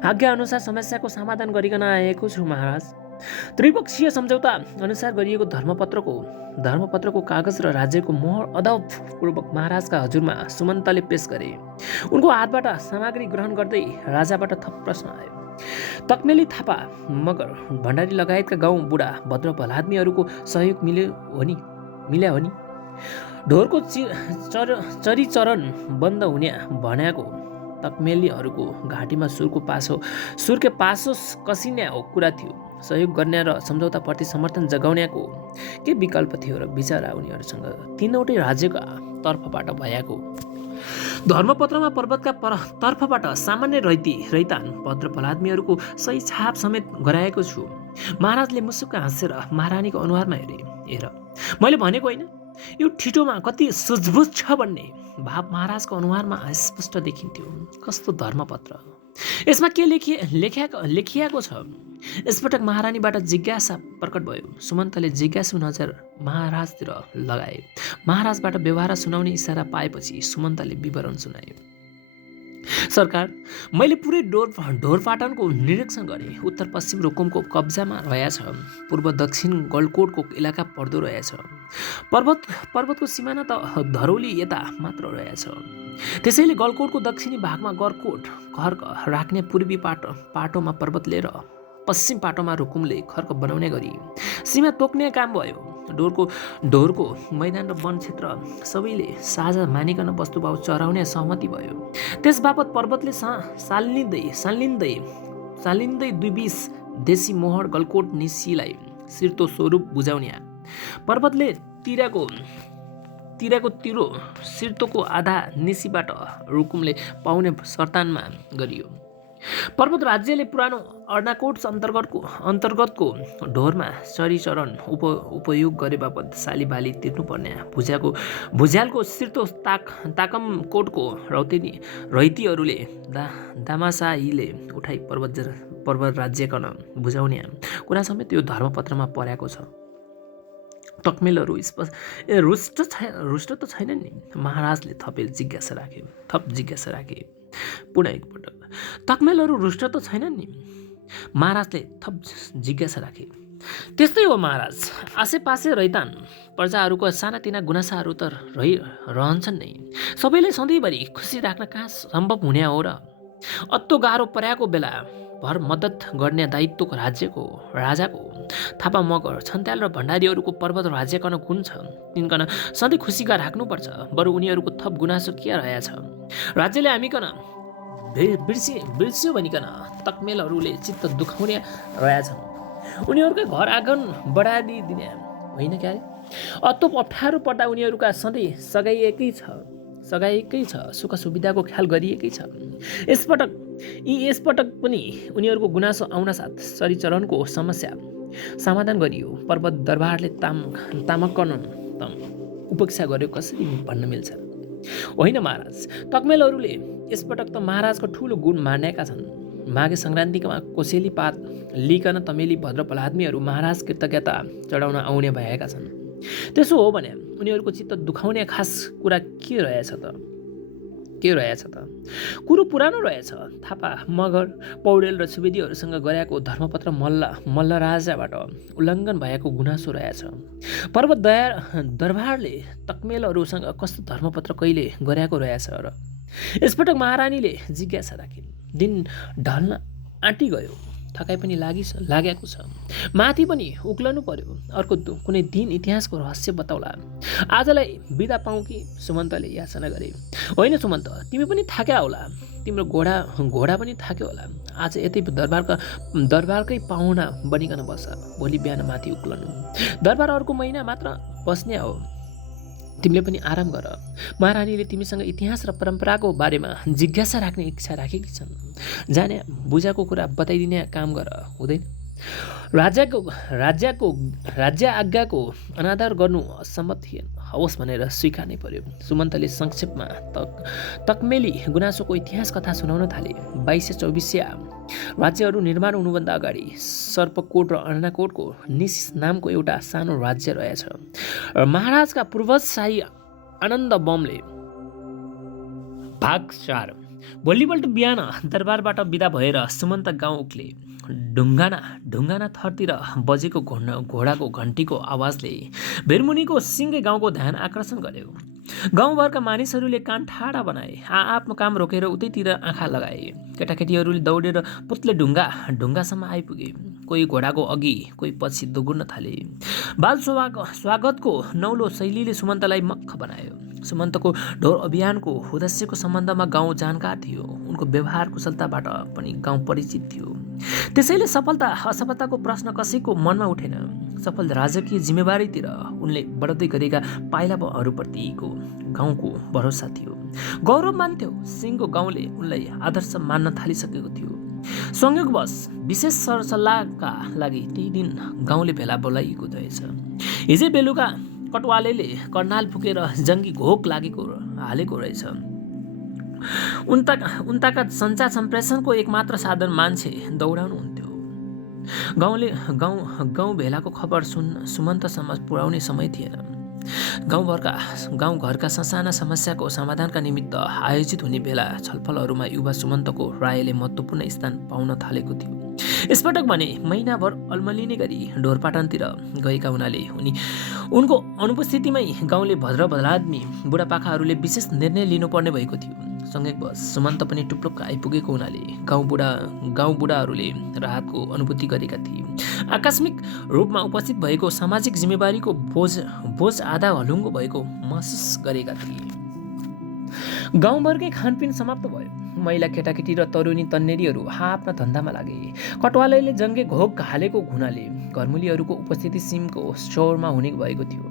आज्ञा अनुसार समस्याको समाधान गरिकन आएको छु महाराज। त्रिपक्षीय सम्झौता अनुसार गरिएको धर्मपत्रको कागज र राज्यको मोहर अदबपूर्वक महाराजका हजुरमा सुमन्तले पेश गरे। उनको हातबाट सामग्री ग्रहण गर्दै राजाबाट थप प्रश्न आयो। तकमेली, थापा, मगर, भण्डारी लगायतका गाउँ बुढा, भद्र भलादमीहरूको सहयोग मिल्या हो नि? ढोरको चरीचरण बन्द हुने भनेको तकमेलीहरूको घाँटीमा सुरके पासो कसिने कुरा थियो। सहयोग गर्ने र सम्झौताप्रति समर्थन जगाउनेको के विकल्प थियो र विचारा उनीहरूसँग तीनवटै राज्यका तर्फबाट भएको धर्मपत्रमा पर्वतका तर्फबाट सामान्य रैतान भद्र भलादमीहरूको सही छाप समेत गराएको छु। महाराजले मुसुक्क हाँसेर महारानीको अनुहारमा हेरे। मैले भनेको होइन, यो ठिटोमा कति सुझबुझ छ भन्ने भाव महाराजको अनुहारमा स्पष्ट देखिन्थ्यो। कस्तो धर्मपत्र, यसमा के लेखिएको छ? यसपटक महारानीबाट जिज्ञासा प्रकट भयो। सुमन्तले जिज्ञासु नजर महाराजतिर लगाए। महाराजबाट व्यवहार सुनाउने इसारा पाएपछि सुमन्तले विवरण सुनाए। सरकार, मैले पुरै ढोरपाटनको निरीक्षण गरेँ। उत्तर पश्चिम रुकुमको कब्जामा रहेछ। पूर्व दक्षिण गलकोटको इलाका पर्दो रहेछ। पर्वतको सिमाना त धरौली यता मात्र रहेछ। त्यसैले गलकोटको दक्षिणी भागमा गरकोट खर्क राख्ने पूर्वी पाटोमा पर्वत लिएर पश्चिम पाटोमा रुकुमले खर्क बनाउने गरी सीमा तोक्ने काम भयो। ढोरको मैदान र वन क्षेत्र सबैले साझा मानिकन वस्तुभाव चढाउने सहमति भयो। त्यसबापत पर्वतले सालिँदै 2-20 देशी मोहर गलकोट निसीलाई सिर्तो स्वरूप बुझाउने। पर्वतले तिरको तिरो सिर्तोको आधा निसीबाट रुकुमले पाउने सर्तानमा गरियो। पर्वत राज्यले पुरानो अर्नाकोट अन्तर्गतको ढोरमा चरीचरण उपयोग गरे बापत साली बाली तिर्नुपर्ने भुज्यालको सिर्तो ताकमकोटको रैतीहरूले दामासाहीले उठाई पर्वत राज्यकन बुझाउने कुरा समेत यो धर्मपत्रमा परेको छ। टकमेलहरू रुष्ट त छैनन् नि? महाराजले थप जिज्ञासा राखे। पुनः एकपटक, टकमेलहरू रुष्ट त छैनन् नि? महाराजले थप जिज्ञासा राखे। त्यस्तै हो महाराज, आसेपासे रैतान प्रजाहरूको सानातिना गुनासाहरू त रहन्छन् नै। सबैलाई सधैँभरि खुसी राख्न कहाँ सम्भव हुने हो र? अत्तो गाह्रो परेको बेला भर मद्दत गर्ने दायित्व राजाको थापा मगर छन्त्याल र भण्डारीहरूको पर्वत राज्यकन कुन छ? तिनकन सधैँ खुसीका राख्नुपर्छ। बरु उनीहरूको थप गुनासो के रहेछ? राज्यले हामीकन बिर्सियो भनिकन तकमेलहरूले चित्त दुखाउने रहेछन्। उनीहरूकै घर आँगन बढाइदिने होइन क्यारे? अत्तो अप्ठ्यारो पर्दा उनीहरूका सधैँ सगाइएकै छ, सुख सुविधाको ख्याल गरिएकै छ। यसपटक पनि उनीहरूको गुनासो आउनसाथ चरीचरणको समस्या समाधान गरियो। पर्वत दरबारले तामकन उपेक्षा गर्यो कसरी भन्न मिल्छ? होइन महाराज, तकमेलहरूले यसपटक त महाराजको ठुलो गुण मानेका छन्। माघे सङ्क्रान्तिमा कोसेली पात लिकन तमेली भद्र पलाद्मीहरू महाराज कृतज्ञता चढाउन आउने भएका छन्। त्यसो हो भने उनीहरूको चित्त दुखाउने खास कुरा के रहेछ त? कुरो पुरानो रहेछ। थापा मगर पौडेल र सुवेदीहरूसँग गरेको धर्मपत्र मल्ल राजाबाट उल्लङ्घन भएको गुनासो रहेछ। पर्वत दरबारले तकमेलहरूसँग कस्तो धर्मपत्र कहिले गरेको रहेछ र? यसपटक महारानीले जिज्ञासा राखिन्। दिन ढल्न आँटी गयो, थकाइ पनि लागेको छ। माथि पनि उक्लनु पर्यो। अर्को कुनै दिन इतिहासको रहस्य बताउला। आजलाई बिदा पाऊ कि? सुमन्तले याचना गरे। होइन सुमन्त, तिमी पनि थाक्या होला। तिम्रो घोडा पनि थाक्यो होला। आज यतै दरबारकै पाहुना बनिकन बस। भोलि बिहान माथि उक्लनु। दरबार अर्को महिना मात्र बस्ने हो। तिमीले पनि आराम गर। महारानीले तिमीसँग इतिहास र परम्पराको बारेमा जिज्ञासा राख्ने इच्छा राखेकी छन्। जाने बुझाको कुरा बताइदिने काम गर, हुँदैन? राज्य आज्ञाको अनादर गर्नु असम्मत हवस् भनेर स्वीकार्नै पर्यो। सुमन्तले संक्षेपमा तकमेली गुनासोको इतिहास कथा सुनाउन थाले। 2224 राज्यहरू निर्माण हुनुभन्दा अगाडि सर्पकोट र अर्नाकोटको निसिस नामको एउटा सानो राज्य रहेछ। महाराजका पूर्वज शाही आनन्द बमले। भाग 4। भोलिपल्ट बिहान दरबारबाट बिदा भएर सुमन्त गाउँ उक्ले। ढुङ्गाना थरतिर बजेको घोडाको घन्टीको आवाजले भेरमुनिको सिङ्गे गाउँको ध्यान आकर्षण गर्यो। गाउँभरका मानिसहरूले कान ठाडा बनाए, आफ्नो काम रोकेर उतैतिर आँखा लगाए। केटाकेटीहरूले दौडेर पुत्ले ढुङ्गासम्म आइपुगे। कोही घोडाको अघि, कोही पछि दोगुर्न थाले। बाल स्वागतको नौलो शैलीले सुमन्तलाई मक्ख बनायो। सुमन्तको ढोर अभियानको उद्देश्यको सम्बन्धमा गाउँ जानकार थियो। उनको व्यवहार कुशलताबाट पनि गाउँ परिचित थियो। त्यसैले सफलता असफलताको प्रश्न कसैको मनमा उठेन। सफल राजकीय जिम्मेवारीतिर उनले बढ्दै गरेका पाइलाहरूप्रतिको गाउँको भरोसा थियो। गौरव मान्थ्यो। सिङ्गो गाउँले उनलाई आदर्श मान्न थालिसकेको थियो। संयोगवश विशेष सरसल्लाहका लागि त्यही दिन गाउँले भेला बोलाइएको रहेछ। हिजै बेलुका कटवालेले कर्नाल फुकेर जङ्गी घोक लागेको हालेको रहेछ। उनताका सञ्चार सम्प्रेषणको एकमात्र साधन मान्छे दौडाउनु हुन्थ्यो। गाउँ भेलाको खबर सुमन्तसम्म पुर्याउने समय थिएन। गाउँघरका ससाना समस्याको समाधानका निमित्त आयोजित हुने भेला छलफलहरूमा युवा सुमन्तको रायले महत्त्वपूर्ण स्थान पाउन थालेको थियो। यसपटक भने महिनाभर अल्मलिने गरी ढोरपाटनतिर गएका हुनाले उनको अनुपस्थितिमै गाउँले भद्रभद्रादमी बुढापाकाहरूले विशेष निर्णय लिनुपर्ने भएको थियो। सँगैवश सुमन्त पनि टुप्लुक्क आइपुगेको हुनाले गाउँ बुढाहरूले राहतको अनुभूति गरेका थिए। आकस्मिक रूपमा उपस्थित भएको सामाजिक जिम्मेवारीको बोझ आधा हलुङ्गो भएको महसुस गरेका थिए। गाउँभरकै खानपिन समाप्त भयो। महिला केटाकेटी र तरुणी तन्नेरीहरू आफ्ना धन्दामा लागे। कटवालैले जङ्गे घोक हालेको हुनाले घरमुलीहरूको उपस्थिति सिमको शोरमा हुने भएको थियो।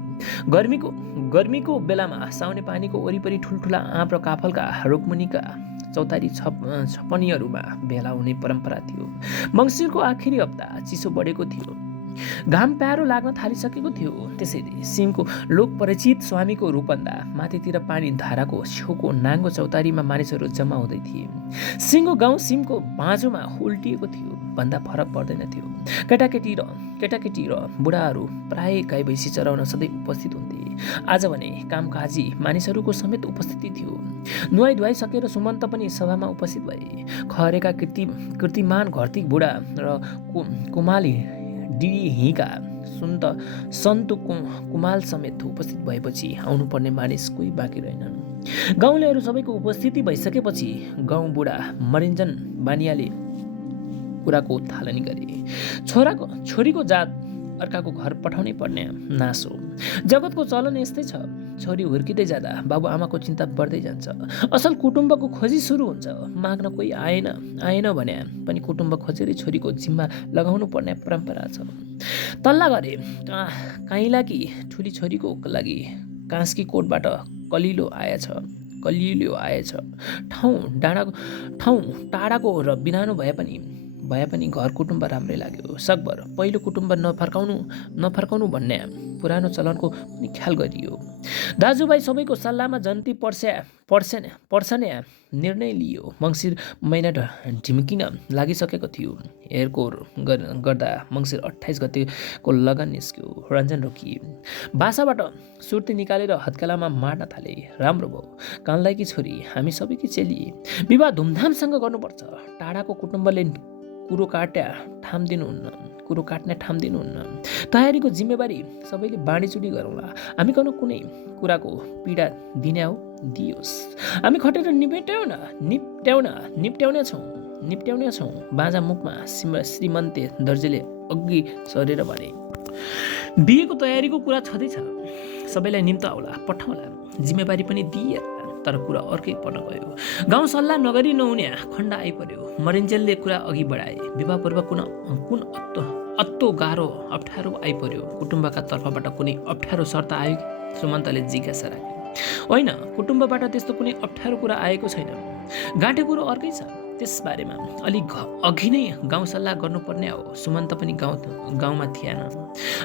गर्मीको बेलामा साउने पानीको वरिपरि ठुल्ठुला आँप र काफलका रुखमुनिका चौतारी छपनीहरूमा भेला हुने परम्परा थियो। मङ्सिरको आखिरी हप्ता चिसो बढेको थियो। घाम प्यारो लाग्न थालिसकेको थियो। त्यसैले सिमको लोकपरिचित स्वामीको रूपन्दा माथितिर पानी धाराको छेउको नाङ्गो चौतारीमा मानिसहरू जम्मा हुँदै थिए। सिङ्गो गाउँ सिमको बाँझोमा उल्टिएको थियो भन्दा फरक पर्दैन थियो। केटाकेटी र बुढाहरू प्राय गाई भैँसी चराउन सधैँ उपस्थित हुन्थे। आज भने कामकाजी मानिसहरूको समेत उपस्थिति थियो। नुहाई धुवाई सकेर सुमन्त पनि सभामा उपस्थित भए। खरेका कीर्तिमान घरती बुढा र कुमाली डिडी हिँका सन्तु कुमाल समेत उपस्थित भएपछि आउनुपर्ने मानिस कोही बाँकी रहेनन्। गाउँलेहरू सबैको उपस्थिति भइसकेपछि गाउँ बुढा मरिञ्जन बानियाले कुराको थालनी गरे। छोरीको जात अर्काको घर पठाउनै पर्ने नास हो। जगतको चलन यस्तै छ। छोरी हुर्किँदै जाँदा बाबुआमाको चिन्ता बढ्दै जान्छ। असल कुटुम्बको खोजी सुरु हुन्छ। माग्न कोही आएन भने पनि कुटुम्ब खोजेरै छोरीको जिम्मा लगाउनु पर्ने परम्परा छ। तल्ला गरे काइलाकी ठुली छोरीको लागि कास्की कोटबाट कलिलो आएछ। ठाउँ टाढाको र बिरानो भए पनि घर कुटुम्ब राम्रै लाग्यो। सकभर पहिलो कुटुम्ब नफर्काउनु भन्ने पुरानो चलनको पनि ख्याल गरियो। दाजुभाइ सबैको सल्लाहमा जन्ती पर्सने निर्णय लियो। मङ्सिर महिना ढिम्किन लागिसकेको थियो। हेरकोर गर्दा मङ्सिर 28 गतेको लगन निस्क्यो। रञ्जन रोकिए। बासाबाट सुर्ती निकालेर हत्केलामा मार्न थाले। राम्रो भयो, कानलाइकी छोरी हामी सबैकी चेली। विवाह धुमधामसँग गर्नुपर्छ। टाढाको कुटुम्बले कुरो काट्ने ठाम दिनुहुन्न। तयारीको जिम्मेवारी सबैले बाँडीचुडी गरौँला। हामी कन कुनै कुराको पीडा दिने हो दियोस्। हामी खटेर निप्ट्याउने छौँ। बाजा मुखमा श्रीमन्ते दर्जीले अघि सरेर भने, बिहेको तयारीको कुरा छँदैछ। सबैलाई निम्तो आउला पठाउला। जिम्मेवारी पनि दिए तर कुरा अर्कै पर्न गयो। गाउँ सल्लाह नगरी नहुने खण्ड आइपर्यो। मरिन्जेलले कुरा अघि बढाए। विवाह पूर्व कुन अत्तो गाह्रो अप्ठ्यारो आइपर्यो? कुटुम्बका तर्फबाट कुनै अप्ठ्यारो शर्त आयो? सुमन्तले जिज्ञासा राखे। होइन, कुटुम्बबाट त्यस्तो कुनै अप्ठ्यारो कुरा आएको छैन। गाँठे कुरो अर्कै छ। त्यसबारेमा अलि अघि नै गाउँ सल्लाह गर्नुपर्ने हो। सुमन्त पनि गाउँमा थिएन।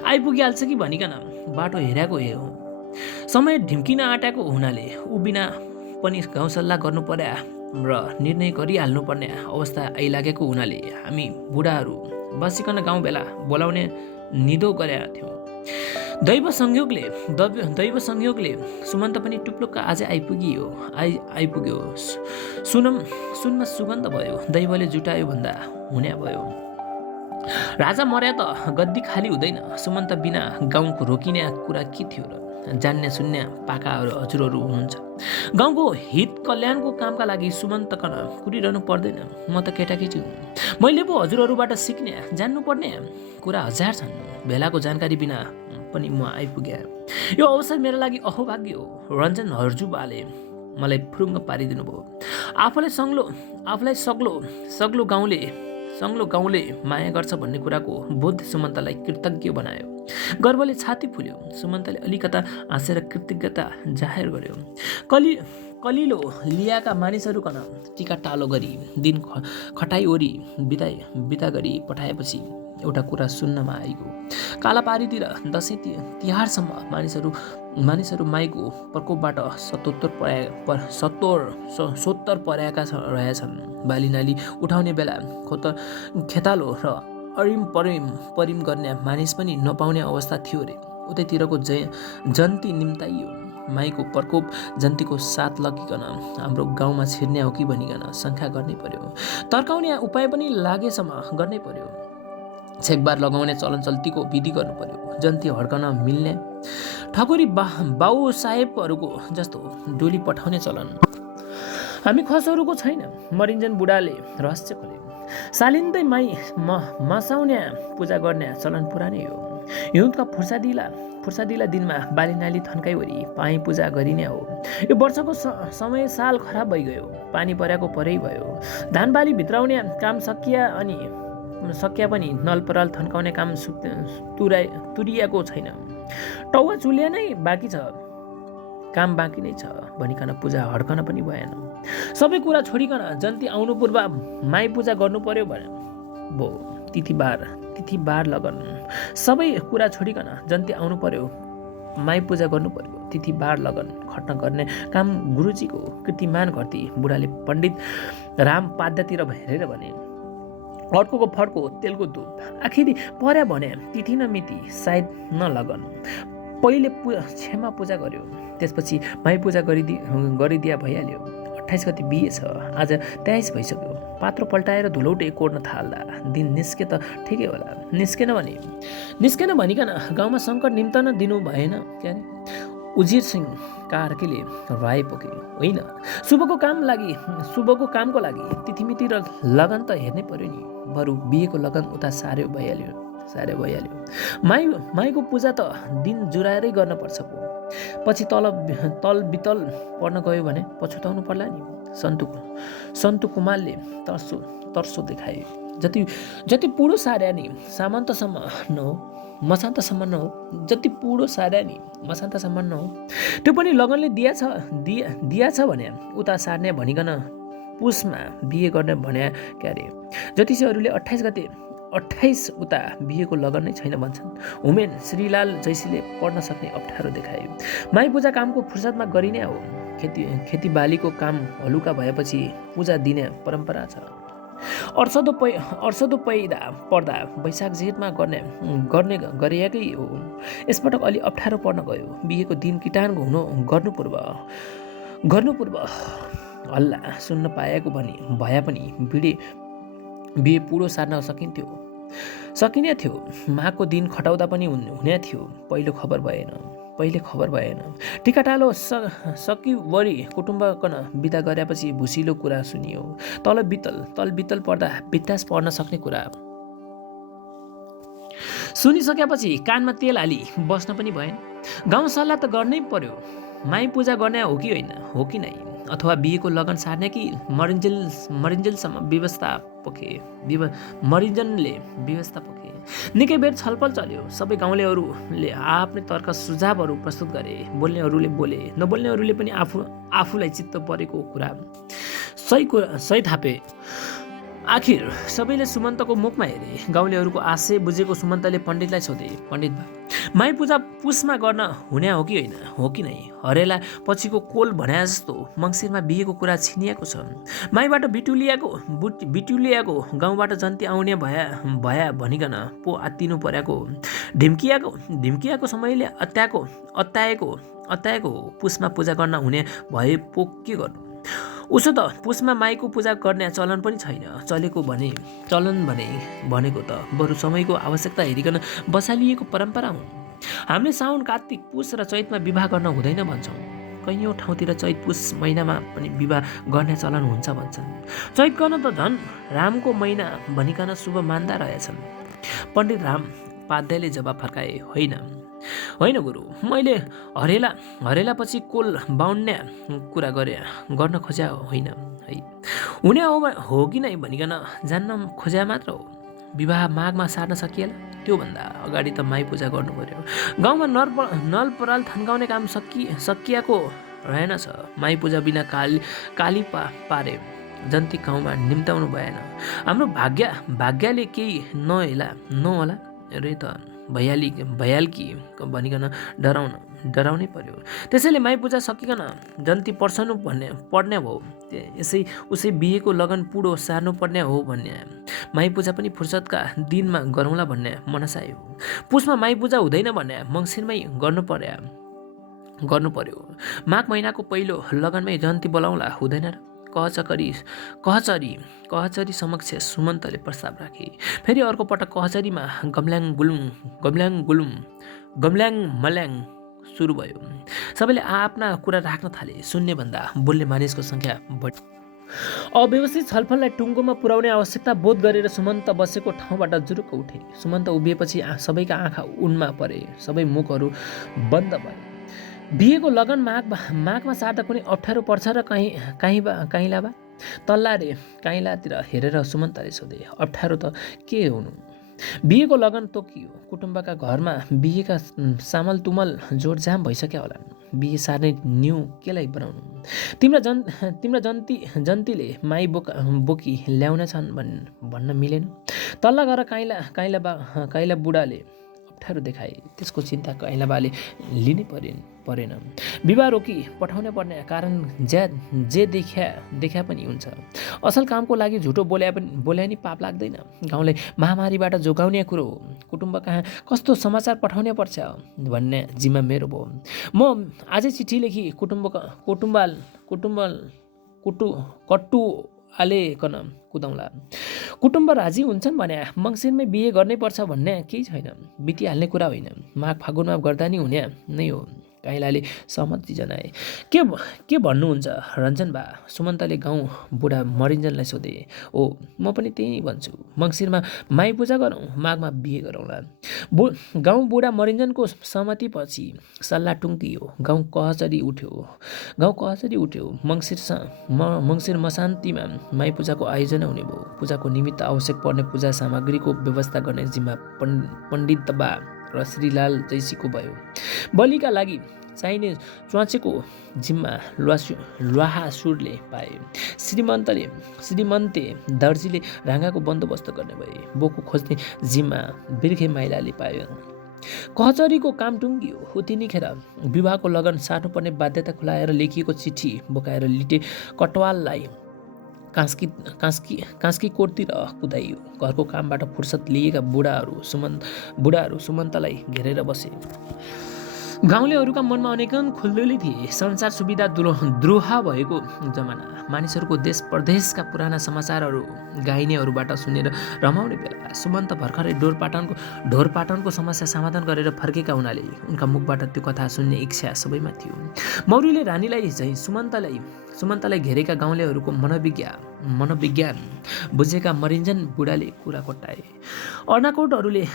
आइपुगिहाल्छ कि भनिकन बाटो हेरेको हो। समय ढिम्किन आँटेको हुनाले ऊ बिना पनि गाउँ सल्लाह गर्नु पर्या र निर्णय गरिहाल्नुपर्ने अवस्था आइलागेको हुनाले हामी बुढाहरू बसिकन गाउँ बेला बोलाउने निधो गरेका थियौँ। दैव संयोगले सुमन्त पनि टुप्लुक्क आज आइपुग्यो। सुनमा सुगन्ध भयो। दैवले जुटायो भन्दा हुने भयो। राजा मर्या त गद्दी खाली हुँदैन। सुमन्त बिना गाउँको रोकिने कुरा के थियो र? जान्ने सुन्ने पाकाहरू हजुरहरू हुनुहुन्छ। गाउँको हित कल्याणको कामका लागि सुमन्तकन कुरिरहनु पर्दैन। म त केटाकेटी हुँ। मैले पो हजुरहरूबाट सिक्ने जान्नुपर्ने कुरा हजार छन्। भेलाको जानकारी बिना पनि म आइपुगे। यो अवसर मेरो लागि अहोभाग्य हो। रञ्जन हर्जुबाले मलाई फुरुङ्ग पारिदिनु भयो। आफूलाई सग्लो गाउँले माया गर्छ भन्ने कुराको बोध सुमन्तलाई कृतज्ञ बनायो। गर्वले छाती फुल्यो। सुमन्तले अलिकता हाँसेर कृतज्ञता जाहेर गर्यो। कलिलो लियाका मानिसहरूकन टिका टालो गरी दिन खटाई ओरी बिदा गरी पठाएपछि एउटा कुरा सुन्नमा आइगयो। कालापारीतिर दसैँ तिहारसम्म मानिसहरू माईको प्रकोपबाट सोत्तर परेका रहेछन्। बालीनाली उठाउने बेला खेतालो र परिम गर्ने मानिस पनि नपाउने अवस्था थियो रे। उतैतिरको जन्ती निम्ताइयो। माईको प्रकोप जन्तीको साथ लगिकन हाम्रो गाउँमा छिर्ने हो कि भनिकन शङ्का गर्नै पर्यो। तर्काउने उपाय पनि लागेसम्म गर्नै पर्यो। छेकबार लगाउने चलन चल्तीको विधि गर्नु पर्यो। जन्ती हड्कन मिल्ने ठकुरी बाउ साहेबहरूको जस्तो डोली पठाउने चलन हामी खसहरूको छैन। मरिन्जन बुढाले रहस्य खोले। सालिन्दै माई मसाउने पूजा गर्ने चलन पुरानै हो। हिउँदका फुर्सादिला दिनमा बालीनाली थन्काइवरी पाई पूजा गरिने हो। यो वर्षको समय साल खराब भइगयो। पानी परेको परै भयो। धान बाली भित्राउने काम सकिया पनि नलपराल थन्काउने काम तुरिएको छैन। टौवा चुलिया नै बाँकी छ, काम बाँकी नै छ भनिकन पूजा हड्कन पनि भएन। सबै कुरा छोडिकन जन्ती आउनु पूर्व माई पूजा गर्नु पर्यो भने भो तिथिबार लगन। सबै कुरा छोडिकन जन्ती आउनु पर्यो, माई पूजा गर्नु पर्यो, तिथिबार लगन खट्न गर्ने काम गुरुजीको। कीर्तिमान घरती बुढाले पण्डित राम पाद्यतिर हेरेर भने, अर्कोको फड्को तेलको दुध आखिरी पर्या भने तिथि न मिति सायद न लगन। पहिले छेमा पूजा गर्यो, त्यसपछि माई पूजा गरिदिया भइहाल्यो। 28 गति बिहे छ, आज 23 भइसक्यो। पात्रो पल्टाएर धुलौटे कोर्न थाल्दा दिन निस्के त ठिकै होला। निस्केन भनिकन गाउँमा सङ्कट निम्तन दिनु भएन क्यारे। उजिर सिंह कार्कीले राय पोखे। होइन, शुभको कामको लागि तिथिमिति र लगन त हेर्नै पर्यो नि। बरु बिहेको लगन उता सार्यो भइहाल्यो। माईको पूजा त दिन जुराएरै गर्न पर्छ पो। पछि तल बितल पर्न गयो भने पछुताउनु पर्ला नि। सन्तु कुमारले तर्सो देखाए। जति पुडो सार्या नि सामन्तसम्म न हो, मसान्तसम्म न हो। जति पुडो सार्या नि मसान्तसम्म न हो, त्यो पनि लगनले दिया छ भने उता सार्ने भनिकन पुसमा बिहे गर्ने भन्या क्यारे। ज्योतिषीहरूले 28 उता बिहेको लगन नै छैन भन्छन्। हुमेन श्रीलाल जैसीले पढ्न सक्ने अप्ठ्यारो देखाए। माई पूजा कामको फुर्सदमा गरिने हो। खेतीबालीको काम हलुका भएपछि पूजा दिने परम्परा छ। अर्सदो पैदा पर्दा वैशाख जेठमा गरिएकै हो। यसपटक अलि अप्ठ्यारो पर्न गयो। बिहेको दिन किटान गर्नु पूर्व हल्ला सुन्न पाएको भए पनि बिहे पुरो सार्न सकिने थियो। माघको दिन खटाउँदा पनि हुने थियो। पहिले खबर भएन। टिकाटालो सकिवरी कुटुम्बकन बिदा गरेपछि भुसिलो कुरा सुनियो। तल बितल पर्दा बित्तास पर्न सक्ने कुरा सुनिसकेपछि कानमा तेल हाली बस्न पनि भएन। गाउँ सल्लाह त गर्नै पर्यो। माई पूजा गर्ने हो कि होइन, हो कि नै, अथवा बिहेको लगन सार्ने कि मरिन्जेलसम्म मरिन्जनले व्यवस्था पोखे। निकै बेर छलफल चल्यो। सबै गाउँलेहरूले आफ्नै तर्क सुझावहरू प्रस्तुत गरे। बोल्नेहरूले बोले, नबोल्नेहरूले पनि आफूलाई चित्त परेको कुरा सही थापे। आखिर सबैले सुमन्तको मुखमा हेरे। गाउँलेहरूको आशय बुझेको सुमन्तले पण्डितलाई सोधे, पण्डित माई पूजा पुसमा गर्न हुने हो कि होइन, हो कि नै? हरेला पछिको कोल भन्या जस्तो मङ्सिरमा बिहेको कुरा छिनिएको छ। माईबाट बिटुलियाको गाउँबाट जन्ती आउने भया भनिकन पो आत्तिनु पर्याको। ढिम्कियाको समयले अत्याएको पुसमा पूजा गर्न हुने भए पो के गर्नु? उसो त पुसमा माईको पूजा गर्ने चलन पनि छैन। चलन भनेको त बरु समयको आवश्यकता हेरिकन बसालिएको परम्परा हुन्। हामीले साउन, कार्तिक, पुस र चैतमा विवाह गर्न हुँदैन भन्छौँ। कैयौँ ठाउँतिर चैत पुस महिनामा पनि विवाह गर्ने चलन हुन्छ भन्छन्। चैत गर्न त झन् रामको महिना भनिकन शुभ मान्दा रहेछन्। पण्डित राम पाध्यायले जवाब फर्काए, होइन गुरु, मैले हरेला पछि कोल बाउन्ने कुरा गर्न खोज्या होइन है। हुने हो कि नै भनिकन जान्न खोज्या मात्र हो। विवाह माघमा सार्न सकिएला। त्योभन्दा अगाडि त माई पूजा गर्नु पर्यो। गाउँमा नल पराल थन्काउने काम सकिएको रहेनछ। माई पूजा बिना काली पारे जन्ती गाउँमा निम्ताउनु भएन। हाम्रो भाग्यले केही नहोला रे त भइहाल्की भनिकन डराउनै पर्यो। त्यसैले माई पूजा सकिकन जन्ती पर्ने भयो। उसै बिहेको लगन पुडो सार्नु पर्ने हो भन्ने माई पूजा पनि फुर्सदका दिनमा गरौँला भन्ने मनसाय हो। पुसमा माई पूजा हुँदैन भन्ने मङ्सिरमै गर्नु पर्यो। माघ महिनाको पहिलो लगनमै जन्ती बोलाउँला हुँदैन र? कहचरी समक्ष सुमन्तले प्रस्ताव राखे। फेरि अर्को पटक कहचरीमा गम्ल्याङ मल्याङ सुरु भयो। सबैले आफ्ना कुरा राख्न थाले। सुन्नेभन्दा बोल्ने मानिसको सङ्ख्या बढी। अव्यवस्थित छलफललाई टुङ्गोमा पुर्याउने आवश्यकता बोध गरेर सुमन्त बसेको ठाउँबाट जुरुक्क उठे। सुमन्त उभिएपछि सबैका आँखा उनमा परे। सबै मुखहरू बन्द भए। बिहेको लगन माघमा सार्दा कुनै अप्ठ्यारो पर्छ र काहीँला बा? तल्ला रे काइँलातिर हेरेर सुमन्तले सोधे। अप्ठ्यारो त के हुनु? बिहेको लगन तोकियो। कुटुम्बका घरमा बिहेका सामल तुमल जोडजाम भइसक्या होलान्। बिहे सार्ने न्यु केलाई बनाउनु? तिम्रा जन्तीले माई बोकी ल्याउन छन् भन्न मिलेन। तल्ला गएर काइला बुढाले अप्ठ्यारो देखाए। त्यसको चिन्ता काइला बाले लिनै परेन। विवाह रोकी पठाउन पर्ने कारण जे देखा पनि हुन्छ। असल कामको लागि झुटो बोल्या नि पाप लाग्दैन। गाउँले महामारीबाट जोगाउने कुरो हो। कुटुम्ब कहाँ कस्तो समाचार पठाउनै पर्छ भन्ने जिम्मा मेरो भयो। म आजै चिठी लेखी कट्टु आलेकन कुदाउँला। कुटुम्ब राजी हुन्छन् भने मङ्सिरमै बिहे गर्नै पर्छ भन्ने केही छैन। बितिहाल्ने कुरा होइन। माघ फागुनमा गर्दा नि हुने नै हो। काइलाले सहमति जनाए। के भन्नुहुन्छ रञ्जन बा? सुमन्तले गाउँ बुढा मरिन्जनलाई सोधे। ओ, म पनि त्यही भन्छु। मङ्सिरमा माई पूजा गरौँ, माघमा बिहे गरौँला। गाउँ बुढा मरिन्जनको सहमतिपछि सल्लाह टुङ्गियो। गाउँ कहचरी उठ्यो। मङ्सिर मसान्तीमा माई पूजाको आयोजना हुने भयो। पूजाको निमित्त आवश्यक पर्ने पूजा सामग्रीको व्यवस्था गर्ने जिम्मा पण्डित बा र श्रीलाल जैसीको भयो। बलिका लागि चाहिने च्वाचेको जिम्मा ल्वाहासुरले पाए। श्रीमन्ते दर्जीले ढाङ्गाको बन्दोबस्त गर्ने भए। बोको खोज्ने जिम्मा बिर्खे माइलाले पायो। कहचरीको काम टुङ्गियो। उतिनीखेर विवाहको लगन सार्नुपर्ने बाध्यता खुलाएर लेखिएको चिठी बोकाएर लिटे कटवाललाई कास्की कोटतिर कुदाइयो। घरको कामबाट फुर्सद लिएका बुढाहरू सुमन्तलाई घेरेर बसे। गाउँलेहरूका मनमा अनेकन खुल्दुली थिए। संसार सुविधा द्रोह भएको जमाना। मानिसहरूको देश प्रदेशका पुराना समाचारहरू गाइनेहरूबाट सुनेर रमाउने बेला। सुमन्त भर्खरै ढोरपाटनको समस्या समाधान गरेर फर्केका हुनाले उनका मुखबाट त्यो कथा सुन्ने इच्छा सबैमा थियो। मौरीले रानीलाई झैँ सुमन्तलाई घेरेका गाउँलेहरूको मनोविज्ञान बुझेका मरिन्जन बुढाले कुरा कोट्टाए। अर्नाकोटहरूले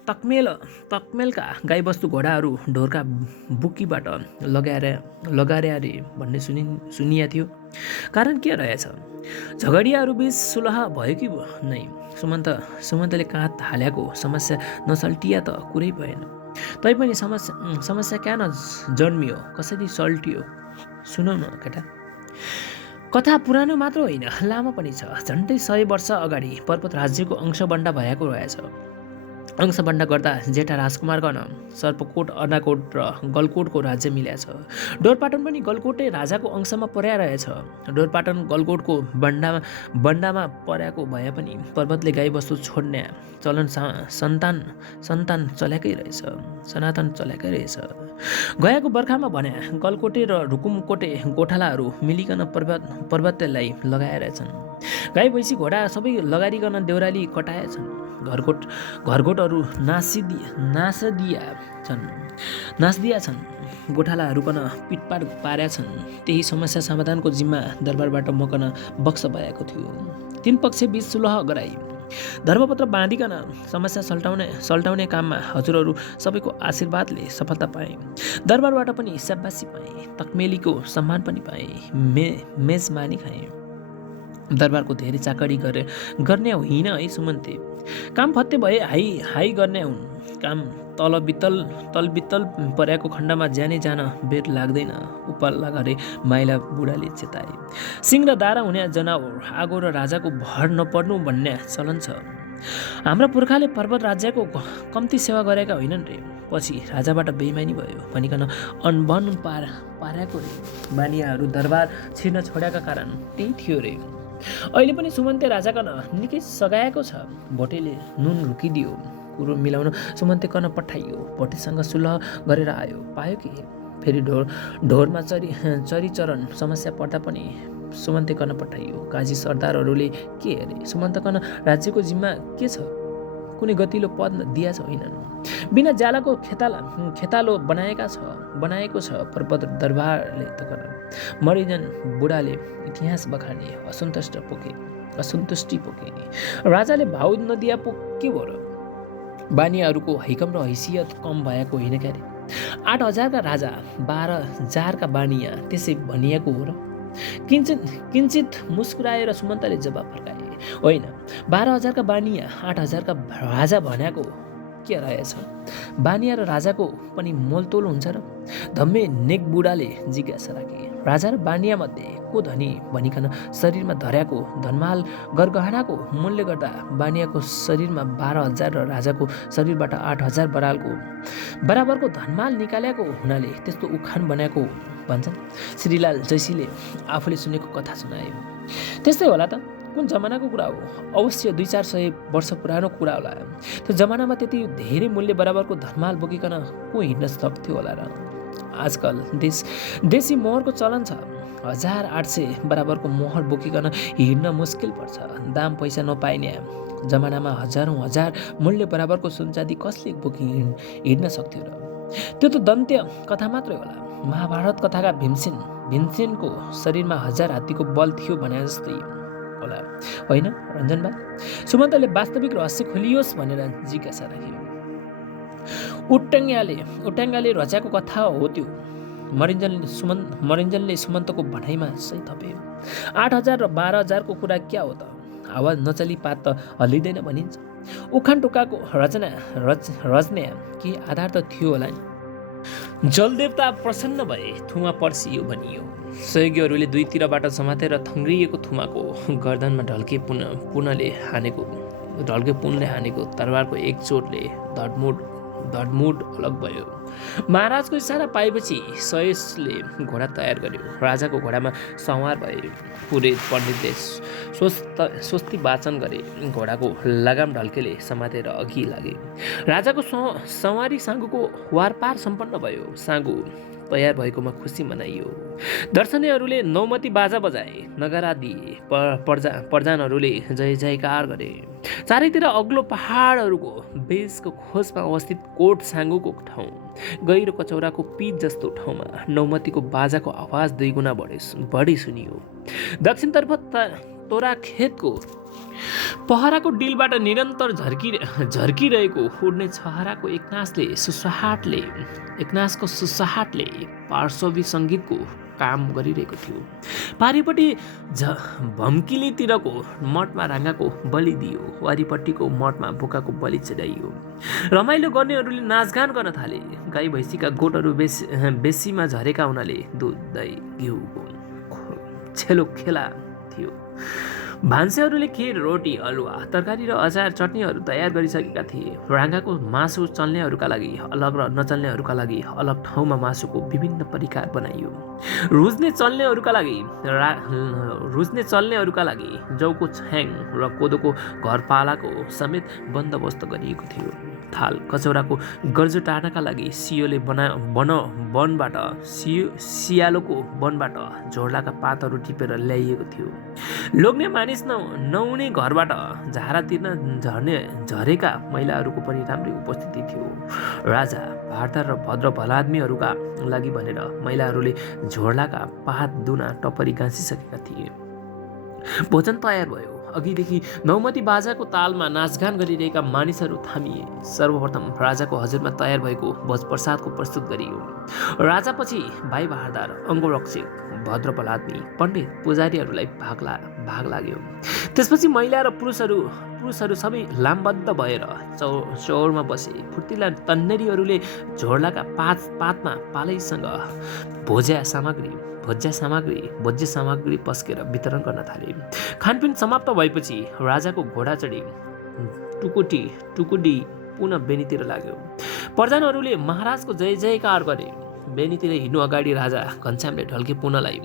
तकमेलका गाईबस्तु घोडाहरू ढोरका बुकीबाट लगारे भन्ने सुनिया थियो। कारण के रहेछ? झगडियाहरू बीच सुलह भयो कि नै? सुमन्तले काँध हालेको समस्या नसल्टिया त कुरै भएन। तैपनि समस्या कहाँ जन्मियो, कसरी सल्टियो सुनौ न केटा। कथा पुरानो मात्र होइन, लामो पनि छ। झन्डै 100 वर्ष अगाडि पर्वत राज्यको अंशबण्डा भएको रहेछ। अंशबण्डा गर्दा जेठा राजकुमारगण सर्पकोट, अर्नाकोट र गलकोटको राज्य मिल्याछ। ढोरपाटन पनि गलकोटे राजाको अंशमा पर्या रहेछ। ढोरपाटन गलकोटको बण्डामा पर्याको भए पनि पर्वतले गाईबस्तु छोड्ने चलन सनातन चलेकै रहेछ। गएको बर्खामा भने गलकोटे र रुकुमकोटे गोठालाहरू मिलिकन पर्वतलाई लगाएछन्। गाई भैँसी घोडा सबै लगारिकन देउराली कटाएछन्। घरगोटहरू नासदिया छन्। गोठालाहरू पनि पिटपाट पार्या छन्। त्यही समस्या समाधानको जिम्मा दरबारबाट मकन बक्स भएको थियो। 3 पक्ष बीच सुलह गराई। धर्मपत्र बाँधिकन समस्या सल्टाउने काममा हजुरहरू सबैको आशीर्वादले सफलता पाए। दरबारबाट पनि स्याबासी पाए। तकमेलीको सम्मान पनि पाए। मेजमानी खाए। दरबारको धेरै चाकडी गर्ने होइन है सुमन्ते। काम फत्ते भए हाई गर्ने हुन्। काम तलबित्तल परेको खण्डमा ज्यानै जान बेर लाग्दैन, उपाल्ला गरे माइला बुढाले चेताए। सिंह र दारा हुने जनावर आगो र राजाको भर नपर्नु भन्ने चलन छ। हाम्रा पुर्खाले पर्वत राज्यको कम्ती सेवा गरेका होइनन् रे, पछि राजाबाट बेइमानी भयो भनिकन अनबन पार्याको रे। बानियाहरू दरबार छिर्न छोड्याका कारण त्यही थियो रे। अहिले पनि सुमन्ते राजाकन निकै सघाएको छ। भोटेले नुन रुकिदियो, कुरो मिलाउन सुमन्ते कन पठाइयो। भोटेसँग सुलह गरेर आयो, पायो कि फेरि ढोरमा चरीचरण समस्या पर्दा पनि सुमन्ते कन पठाइयो। काजी सरदारहरूले के अरे, सुमन्त कन राज्यको जिम्मा के छ? कुनै गतिलो पद दिया छैनन्। बिना ज्यालाको खेतालो बनाएको छ पर्वत दरबारले त कन। मरिजन बुढाले इतिहास बखाने, असन्तुष्टि पोखे। राजाले भाउ नदिया पो के भयो र? बानियाहरूको हैकम र हैसियत कम भएको होइन क्यारे? 8,000 का राजा 12,000 का बानिया त्यसै भनिएको हो र? किञ्चित मुस्कुराएर सुमन्तले जवाब फर्काए, होइन, 12,000 का बानिया 8,000 का राजा भनेको के रहेछ? बानिया र राजाको पनि मोलतोल हुन्छ र? धम्मे नेक बुढाले जिज्ञासा राखे। राजा र बानिया मध्ये को धनी भनिकन शरीरमा धर्याको धनमाल गरगहनाको मूल्य गर्दा बानियाको शरीरमा 12,000 र राजाको शरीरबाट 8,000 बराबरको धनमाल निकालेको हुनाले त्यस्तो उखान बनाएको भन्छन्। श्रीलाल जैसीले आफूले सुनेको कथा सुनायो। त्यस्तै होला त। कुन जमानाको कुरा हो? अवश्य 200-400 वर्ष पुरानो कुरा होला। त्यो जमानामा त्यति धेरै मूल्य बराबरको धनमाल बोकिकन को हिँड्न सक्थ्यो होला र? आजकल देशी मोहरको चलन छ। 1,800 बराबरको मोहर बोकिकन हिँड्न मुस्किल पर्छ। दाम पैसा नपाइने जमानामा हजार मूल्य बराबरको सुनचाँदी कसले बोकी हिँड्न सक्थ्यो र? त्यो त दन्त्य कथा मात्रै होला। महाभारत कथाका भीमसेनको शरीरमा 1000 हात्तीको बल थियो भने जस्तै होला, होइन रञ्जनबा? सुमन्तले वास्तविक रहस्य खोलियोस् भनेर जिज्ञासा राख्यो। उट्याङ्गाले रचाएको कथा हो त्यो। मरिन्जनले सुमन्तको भनाइमा सही थपे। 8,000 र 12,000 को कुरा क्या हो त? आवाज नचली पात त हल्लिँदैन भनिन्छ। उखान टोकाको रचना के आधार त थियो होला नि। जलदेवता प्रसन्न भए, थुमा पर्सियो भनियो। सहयोगीहरूले दुईतिरबाट समातेर थङ्ग्रिएको थुमाको गर्दनमा ढल्के पुनले हानेको तरबारको एक चोटले धडमुड अलग भयो। महाराजको इसारा पाएपछि सयसले घोडा तयार गर्यो। राजाको घोडामा सवार भए। पुरोहित पण्डितले स्वस्ति वाचन गरे। घोडाको लगाम ढल्केले समातेर अघि लागे। राजाको सवारी साँगोको वारपार सम्पन्न भयो। साँगो तयार भएकोमा खुसी मनाइयो। दर्शनीयहरूले नौमती बाजा बजाए, नगारा दिए। प्रजानहरूले जय जयकार गरे। चारैतिर अग्लो पहाडहरूको बेसको खोजमा अवस्थित कोट साँगोको ठाउँ, गहिरो कचौराको पिच जस्तो ठाउँमा नौमतीको बाजाको आवाज 2 गुणा बढी सुनियो। दक्षिणतर्फ तोरा खेतको पहराको डिलबाट निरन्तर झर्किरहेको उड्ने छहराको एकनासको सुसाहाटले पार्श्वी सङ्गीतको काम गरिरहेको थियो। पारिपट्टि भम्किलीतिरको मठमा राँगाको बलि दियो। वारिपट्टिको मठमा बोकाको बलि चढाइयो। रमाइलो गर्नेहरूले नाचगान गर्न थाले। गाई भैँसीका गोठहरू बेसीमा झरेका हुनाले दुध, दही, घिउको छेलो खेला थियो। भान्सेहरूले खिर, रोटी, अलुवा, तरकारी र अचार चटनीहरू तयार गरिसकेका थिए। राँगाको मासु चल्नेहरूका लागि अलग र नचल्नेहरूका लागि अलग ठाउँमा मासुको विभिन्न परिकार बनाइयो। रुच्ने चल्नेहरूका लागि जौको छ्याङ र कोदोको घरपालाको समेत बन्दोबस्त गरिएको थियो। थाल कचौराको गर्जो टार्नका लागि सियालोको वनबाट झोर्लाका पातहरू टिपेर ल्याइएको थियो। लोग्ने मानिस नहुने घरबाट झारा तिर्न झरेका महिलाहरूको पनि राम्रै उपस्थिति थियो। राजा, भारदार र भद्र भलादमीहरूका लागि भनेर महिलाहरूले झोर्लाका पात दुना टपरी गाँसिसकेका थिए। भोजन तयार भयो। अघिदेखि नौमती बाजाको तालमा नाचगान गरिरहेका मानिसहरू थामिए। सर्वप्रथम राजाको हजुरमा तयार भएको भोजप्रसादको प्रस्तुत गरियो। राजापछि भाइ बहादुर, अङ्गरक्षक, भद्र बलादमी, पण्डित, पुजारीहरूलाई भाग लाग्यो। त्यसपछि महिला र पुरुषहरू सबै लामबद्ध भएर चौरमा बसे। फुर्तिला तन्नेरीहरूले झोर्लाका पातमा पालैसँग भोज्य सामग्री पस्केर वितरण गर्न थाले। खानपिन समाप्त भएपछि राजाको घोडा चढी टुकुडी पुनः बेनीतिर लाग्यो। प्रधानहरूले महाराजको जय जयकार गरे। बेनीतिर हिँड्नु अगाडि राजा घनश्यामले ढल्के पुनलाई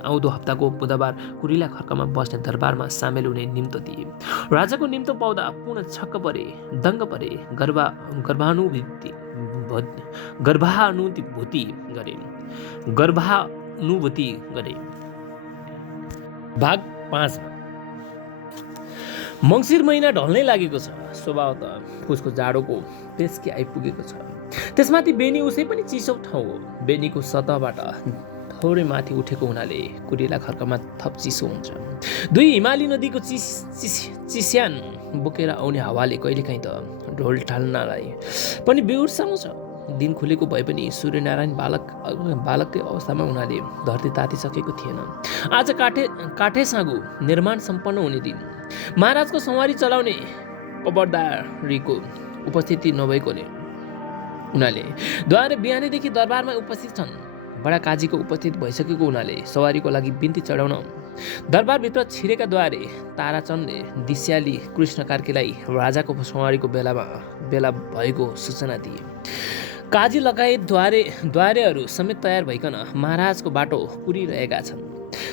आउँदो हप्ताको बुधबार कुरिला खर्कमा बस्ने दरबारमा सामेल हुने निम्तो दिए। राजाको निम्तो पाउँदा पुनः छक्क परे, दङ्ग परे, गर्भानुभूति गरे। भाग 5 मा मङ्सिर महिना ढल्नै लागेको छ। स्वभावतः पुसको जाडोको पेस्की आइपुगेको छ। त्यसमाथि बेनी उसै पनि चिसो ठाउँ हो। बेनीको सतहबाट थोरै माथि उठेको हुनाले कुरिला खर्कमा थप चिसो हुन्छ। दुई हिमाली नदीको चिस्यान बोकेर आउने हावाले कहिलेकाहीँ त ढोल ढाल्नलाई पनि बिउर्साउँछ। दिन खुलेको भए पनि सूर्यनारायण बालककै अवस्थामा हुनाले धरती तातिसकेको थिएन। आज काठे साँगु निर्माण सम्पन्न हुने दिन। महाराजको सवारी चलाउने कबरदारीको उपस्थिति नभएकोले हुनाले द्वारे बिहानैदेखि दरबारमा उपस्थित छन्। बडा काजीको उपस्थित भइसकेको हुनाले सवारीको लागि बिन्ती चढाउन दरबारभित्र छिरेका द्वारे ताराचन्दले दिस्याली कृष्ण कार्कीलाई राजाको सवारीको बेला भएको सूचना दिए। काजी लगायत द्वारेहरू समेत तयार भइकन महाराजको बाटो कुरिरहेका छन्।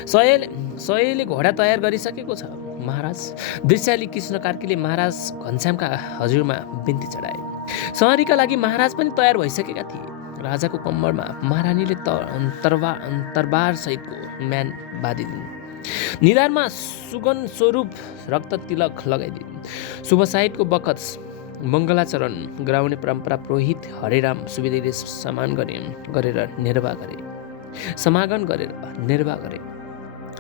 सयले घोडा तयार गरिसकेको छ। महाराज दिस्याली कृष्ण कार्कीले महाराज घनश्यामका हजुरमा बिन्ती चढाए। सवारीका लागि महाराज पनि तयार भइसकेका थिए। राजाको कम्मरमा महारानीले तरबार सहितको म्यान बाँधिदिन्। निधारमा सुगन स्वरूप रक्त तिलक लगाइदिन्। शुभ साहित्यको बखत मङ्गलाचरण गराउने परम्परा पुरोहित हरेराम सुवेदीले समागम गरेर निर्वाह गरे।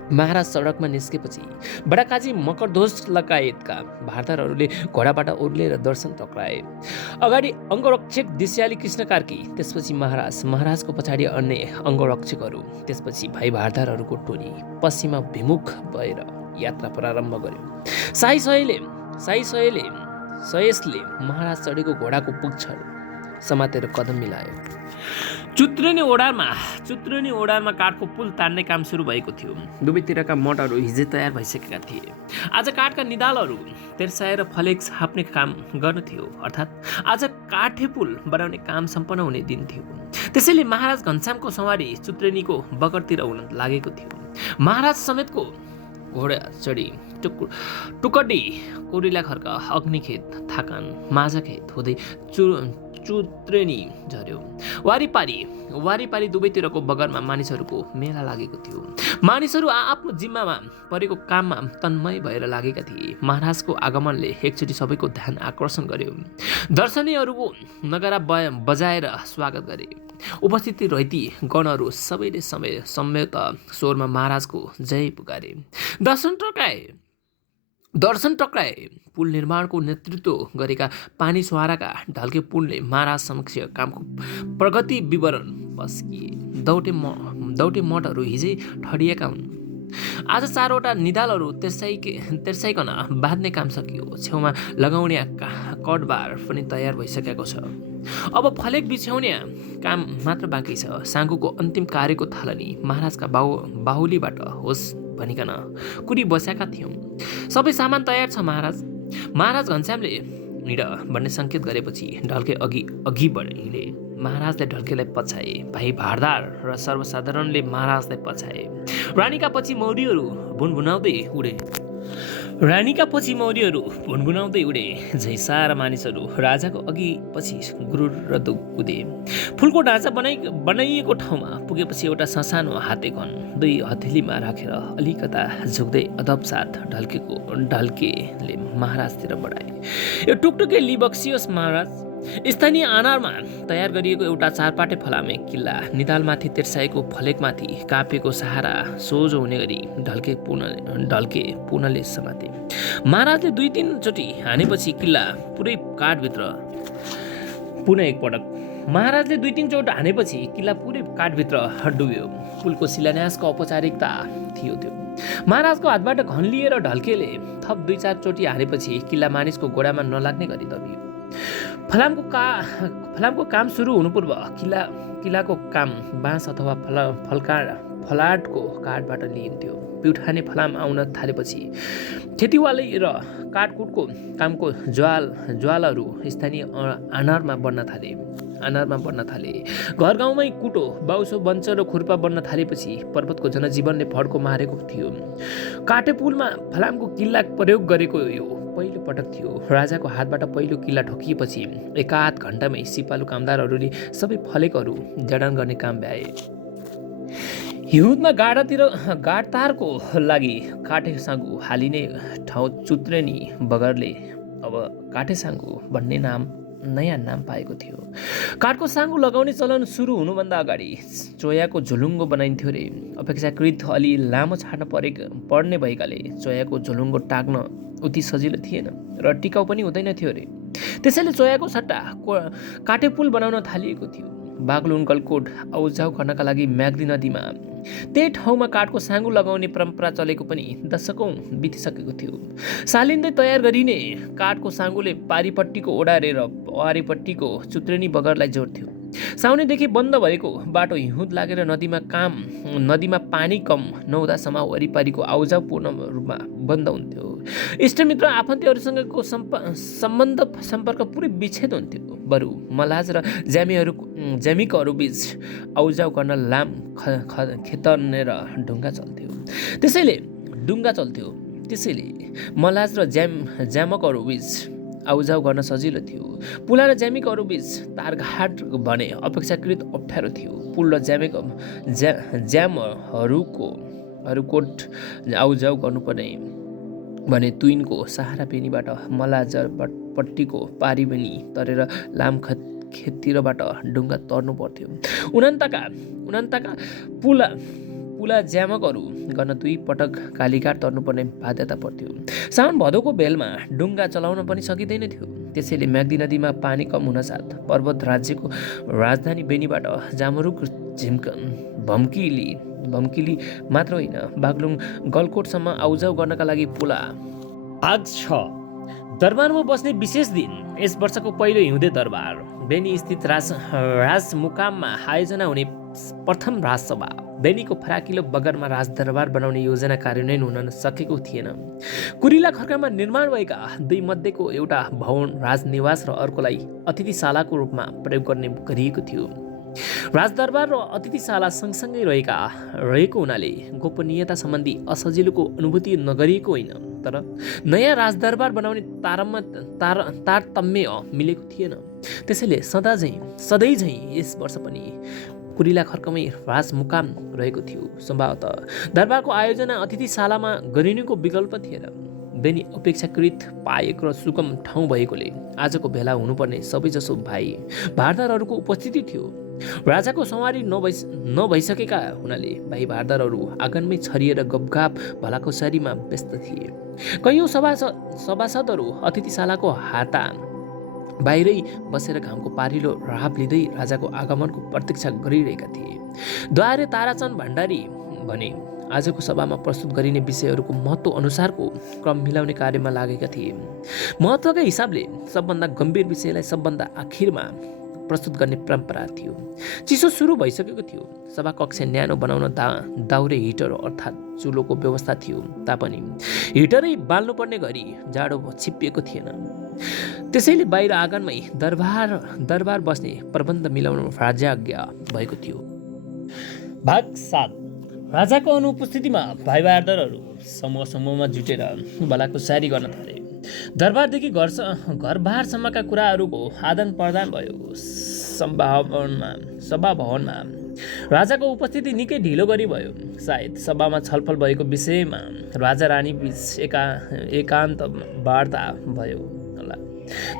महाराज सडकमा निस्केपछि बडाकाजी मकरध्वज लगायतका भारदारहरूले घोडाबाट उर्लेर दर्शन टक्राए। अगाडि अङ्गरक्षक दिस्याली कृष्ण कार्की, त्यसपछि महाराजको पछाडि अन्य अङ्गरक्षकहरू, त्यसपछि भाइ भारदारहरूको टोली पश्चिमाभिमुख भएर यात्रा प्रारम्भ गर्यो। सयसले महाराज चढेको घोडाको पुच्छर समातेर कदम मिलायो। चुत्रेनी ओडारमा काठको पुल तान्ने काम सुरु भएको थियो। दुवैतिरका मठहरू हिजै तयार भइसकेका थिए। आज काठका निधालहरू तेर्साएर फलेक छाप्ने काम गर्नु थियो। अर्थात् आज काठे पुल बनाउने काम सम्पन्न हुने दिन थियो। त्यसैले महाराज घनश्यामको सवारी चुत्रेनीको बगरतिर हुन लागेको थियो। महाराज समेतको घोडा चढी टुकडी कोरिला खर्क अग्निखेत थाकान माझाखेत हुँदै चुत्रेनी झर्यो। वारिपारी दुवैतिरको बगरमा मानिसहरूको मेला लागेको थियो। मानिसहरू आफ्नो जिम्मामा परेको काममा तन्मय भएर लागेका थिए। महाराजको आगमनले एकचोटि सबैको ध्यान आकर्षण गर्यो। दर्शनीयहरूको नगारा बजाएर स्वागत गरे। उपस्थित रहेती गणहरू सबैले सम्यत स्वरमा महाराजको जय पुकारे। दर्शन टक्राए। पुल निर्माणको नेतृत्व गरेका पानी सुहाराका ढल्के पुलले महाराज समक्ष कामको प्रगति विवरण पस्किए। दौटे मठहरू हिजै ठडिएका हुन्। आज 4वटा निधालहरू तेर्साइकन बाँध्ने काम सकियो। छेउमा लगाउने कटबार पनि तयार भइसकेको छ। अब फलेक बिछ्याउने काम मात्र बाँकी छ। साँगोको अन्तिम कार्यको थालनी महाराजका बाहुलीबाट होस् भनिकन कुरी बसेका थियौँ। सबै सामान तयार छ महाराज घनश्यामले हिँड भन्ने सङ्केत गरेपछि ढल्के अघि हिँडे। महाराजले ढल्केलाई पछाए। भाइ भारदार र सर्वसाधारणले महाराजलाई पछाए। रानीका पछि मौरीहरू भुनभुनाउँदै उडे। झै सारा मानिसहरू राजाको अघि पछि गुरुर र कुदे। फुलको ढाँचा बनाइएको ठाउँमा पुगेपछि एउटा ससानो हातेघन 2 हथेलीमा राखेर अलिकता झुक्दै अदबसाथ ढल्केले महाराजतिर बढाए। यो टुकटुके लिबक्सियोस् महाराज। स्थानीय आनारमा तयार गरिएको एउटा चारपाटे फलामे किल्ला निधालमाथि तेर्साएको फलेकमाथि कापेको सहारा सोझो हुने गरी ढल्के पुनले समाते। महाराजले 2-3 चोटि हानेपछि किल्ला पुरै काठभित्र डुब्यो। पुलको शिलान्यासको औपचारिकता थियो त्यो। महाराजको हातबाट घन लिएर ढल्केले थप 2-4 चोटि हानेपछि किल्ला मानिसको गोडामा नलाग्ने गरी दबियो। फलामको काम सुरु हुनु पूर्व किल्लाको काम बाँस अथवा फलाटको काठबाट लिइन्थ्यो। पिउठाने फलाम आउन थालेपछि खेतीवाली र काटकुटको कामको ज्वालहरू स्थानीय आनारमा बढ्न थाले। घर गाउँमै कुटो, बाउसो, बन्छ र खुर्पा बन्न थालेपछि पर्वतको जनजीवनले फड्को मारेको थियो। काटे पुलमा फलामको किल्ला प्रयोग गरेको यो पहिलो पटक थियो। राजाको हातबाट पहिलो किल्ला ठोकिएपछि 1-8 घण्टामै सिपालु कामदारहरूले सबै फलेकहरू जडान गर्ने काम भ्याए। हिउँदमा गाडतारको लागि काठे साँगु हालिने ठाउँ चुत्रेनी बगरले अब काठे साँगु भन्ने नयाँ नाम पाएको थियो। काठको साँगु लगाउने चलन सुरु हुनुभन्दा अगाडि चोयाको झुलुङ्गो बनाइन्थ्यो रे। अपेक्षाकृत अलि लामो छाड्न पर्ने भएकाले चोयाको झुलुङ्गो टाक्न उति सजिलो थिएन र टिकाउ पनि हुँदैन थियो रे। त्यसैले चोयाको सट्टा काठे पुल बनाउन थालिएको थियो। बागलुङ गलकोट आउजाउ गर्नका लागि म्याग्दी नदीमा त्यही ठाउँमा काठको साँगु लगाउने परम्परा चलेको पनि दशकौं बितिसकेको थियो। सालिँदै तयार गरिने काठको साँगुले पारिपट्टिको ओडारेर वारिपट्टिको चुत्रेनी बगरलाई जोड्थ्यो। साउनेदेखि बन्द भएको बाटो हिउँद लागेर नदीमा पानी कम नहुँदासम्म वरिपरिको आउजाउ पूर्ण रूपमा बन्द हुन्थ्यो। इष्टमित्र आफन्तीहरूसँगको सम्पर्क पुरै विच्छेद हुन्थ्यो। बरु मलाज र ज्यामीकहरू बीच आउजाउ गर्न लाम खेतनेर ढुङ्गा चल्थ्यो। त्यसैले मलाज र ज्यामकहरू बीच आउजाउ गर्न सजिलो थियो। पुला र ज्यामिकहरू बीच तारघाट भने अपेक्षाकृत अप्ठ्यारो थियो। पुल र ज्यामहरूकोट आउजाउ गर्नुपर्ने भने तुइनको सहारा पेनीबाट मलाजरपट्टिको पारिबेनी तरेर लाम खेततिरबाट ढुङ्गा तर्नु पर्थ्यो। उनन्तका पुला ज्यामकहरू गर्न 2 पटक कालीघाट तर्नुपर्ने बाध्यता पर्थ्यो। साउन भदौको भेलमा ढुङ्गा चलाउन पनि सकिँदैन थियो। त्यसैले म्याग्दी नदीमा पानी कम हुनसाथ पर्वत राज्यको राजधानी बेनीबाट जामरुक भम्किली मात्र होइन, बागलुङ गलकोटसम्म आउजाउ गर्नका लागि पुला। भाग 6। दरबारमा बस्ने विशेष दिन। यस वर्षको पहिलो हिउँदे दरबार बेनी स्थित राजमुकाममा आयोजना हुने प्रथम राजसभा। बेनीको फराकिलो बगरमा राजदरबार बनाउने योजना कार्यान्वयन हुन सकेको थिएन। कुरिला खर्कामा निर्माण भएका 2 मध्येको एउटा भवन राजनिवास र अर्कोलाई अतिथिशालाको रूपमा प्रयोग गरिएको थियो। राजदरबार र अतिथिशाला सँगसँगै रहेको हुनाले गोपनीयता सम्बन्धी असजिलोको अनुभूति नगरिएको होइन, तर नयाँ राजदरबार बनाउने तारतम्य मिलेको थिएन। त्यसैले सधैँझै यस वर्ष पनि कुरिला खर्कमै राजमुकाम रहेको थियो। सम्भवतः दरबारको आयोजना अतिथिशालामा गरिनुको विकल्प थिएन। बेनी अपेक्षाकृत पाएको र सुगम ठाउँ भएकोले आजको भेला हुनुपर्ने सबैजसो भाइ भारदारहरूको उपस्थिति थियो। राजाको सवारी नभइसकेका हुनाले भाइ भारदारहरू आँगनमै छरिएर गफगाफ भलाकुसारीमा व्यस्त थिए। कैयौँ सभासदहरू अतिथिशालाको हाता बाहिरै बसेर घामको पारिलो राहब लिँदै राजाको आगमनको प्रतीक्षा गरिरहेका थिए। द्वारे ताराचन्द भण्डारी भने आजको सभामा प्रस्तुत गरिने विषयहरूको महत्त्व अनुसारको क्रम मिलाउने कार्यमा लागेका थिए। महत्त्वका हिसाबले सबभन्दा गम्भीर विषयलाई सबभन्दा आखिरमा प्रस्तुत गर्ने परम्परा थियो। चिसो सुरु भइसकेको थियो। सभा कक्ष न्यानो बनाउन दाउरे हिटर अर्थात् चुलोको व्यवस्था थियो तापनि हिटरै बाल्नुपर्ने गरी जाडो छिप्पिएको थिएन। त्यसैले बाहिर आँगनमै दरबार बस्ने प्रबन्ध मिलाउन राजाज्ञा भएको थियो। भाग 7। राजाको अनुपस्थितिमा भाइ भारदारहरू समूहमा जुटेर भलाकुसारी गर्न थाले। दरबारदेखि घरबारसम्मका कुराहरूको आदान प्रदान भयो। सभा भवनमा राजाको उपस्थिति निकै ढिलो गरी भयो। सायद सभामा छलफल भएको विषयमा राजा रानी बीच एकान्त वार्ता भयो। होला।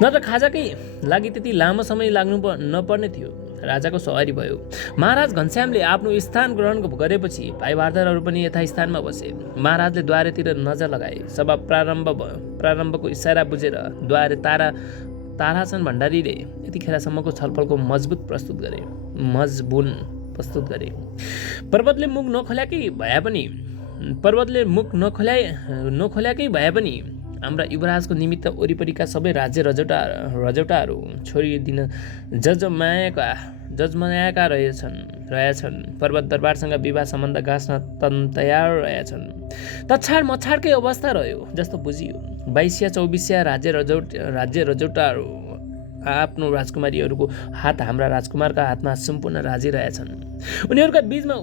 नत्र खाजाकै लागि त्यति लामो समय लाग्नु नपर्ने थियो। राजाको सवारी भयो। महाराज घनश्यामले आफ्नो स्थान ग्रहण गरेपछि भाइ भारदारहरू पनि यथास्थानमा बसे। महाराजले द्वारेतिर नजर लगाए। सभा प्रारम्भको इसारा बुझेर द्वारे ताराचन्द भण्डारीले यतिखेरसम्मको छलफलको मजबुन प्रस्तुत गरे। पर्वतले मुख नखोल्याकै भए पनि हाम्रा युवराजको निमित्त वरिपरिका सबै राज्य रजौटाहरू छोडिदिन जजमाएका रहेछन्। पर्वत दरबारसँग विवाह सम्बन्ध गाँच्न तयार रहेछन्। तछाड मछाडकै अवस्था रह्यो जस्तो बुझियो। 22 या 24 राज्य रजौटाहरू आफ्नो राजकुमारीहरूको हात हाम्रा राजकुमारका हातमा सम्पूर्ण राजी रहेछन्। उनीहरूका बीचमा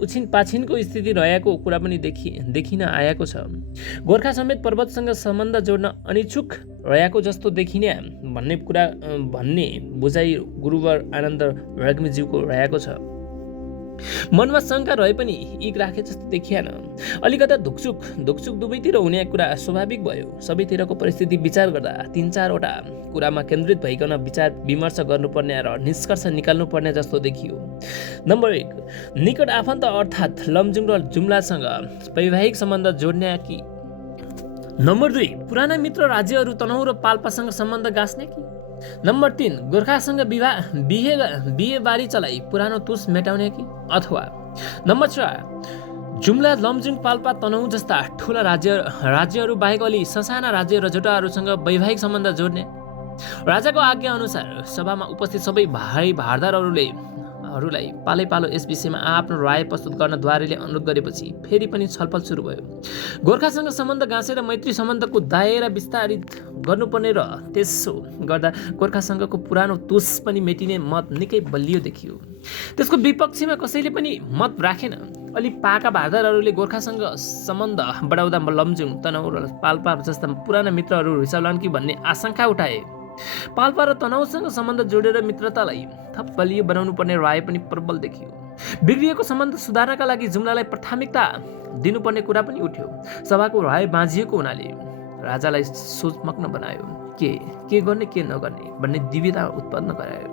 उछिन पाछिनको स्थिति रहेको कुरा पनि देखिन आएको छ। गोर्खा समेत पर्वतसँग सम्बन्ध जोड्न अनिच्छुक रहेको जस्तो देखिने भन्ने बुझाइ गुरुवर आनन्द रेग्मीज्यूको रहेको छ। मनमा शङ्का रहे पनि इक राखे जस्तो देखिएन। अलिकता धुकचुक दुवैतिर हुने कुरा स्वाभाविक भयो। सबैतिरको परिस्थिति विचार गर्दा 3-4वटा कुरामा केन्द्रित भइकन विचार विमर्श गर्नुपर्ने र निष्कर्ष निकाल्नुपर्ने जस्तो देखियो। नम्बर 1, निकट आफन्त अर्थात् लमजुङ र जुम्लासँग वैवाहिक सम्बन्ध जोड्ने कि? नम्बर 2, पुराना मित्र राज्यहरू तनहुँ र पाल्पासँग सम्बन्ध गाँच्ने कि? नम्बर 3, गोर्खासँग बिहे बारी चलाई पुरानो तुस मेटाउने कि? अथवा नम्बर 4, जुम्ला लमजुङ पाल्पा तनहुँ जस्ता ठुला राज्यहरू बाहेक अलि ससाना राज्य रजौटाहरूसँग वैवाहिक सम्बन्ध जोड्ने? राजाको आज्ञा अनुसार सभामा उपस्थित सबै भाइ भारदारहरूलाई पालै यस विषयमा आफ्नो राय प्रस्तुत गर्न द्वारेले अनुरोध गरेपछि फेरि पनि छलफल सुरु भयो। गोर्खासँग सम्बन्ध गाँसेर मैत्री सम्बन्धको दायरा विस्तारित गर्नुपर्ने र त्यसो गर्दा गोर्खासँगको पुरानो तुस पनि मेटिने मत निकै बलियो देखियो। त्यसको विपक्षमा कसैले पनि मत राखेन। अलि पाका भारदारहरूले गोर्खासँग सम्बन्ध बढाउँदा लमजुङ, तनहुँ र पाल्पा जस्ता पुराना मित्रहरू रिसाउलान् कि भन्ने आशंका उठाए। पाल्पा र तनहुँसँग सम्बन्ध जोडेर मित्रतालाई थप बलियो बनाउनु पर्ने राय पनि प्रबल देखियो। बिग्रिएको सम्बन्ध सुधार्नका लागि जुम्लालाई प्राथमिकता दिनुपर्ने कुरा पनि उठ्यो। सभाको राय बाँझिएको हुनाले राजालाई सोचमग्न बनायो। के गर्ने के नगर्ने भन्ने दुविधा उत्पन्न गरायो।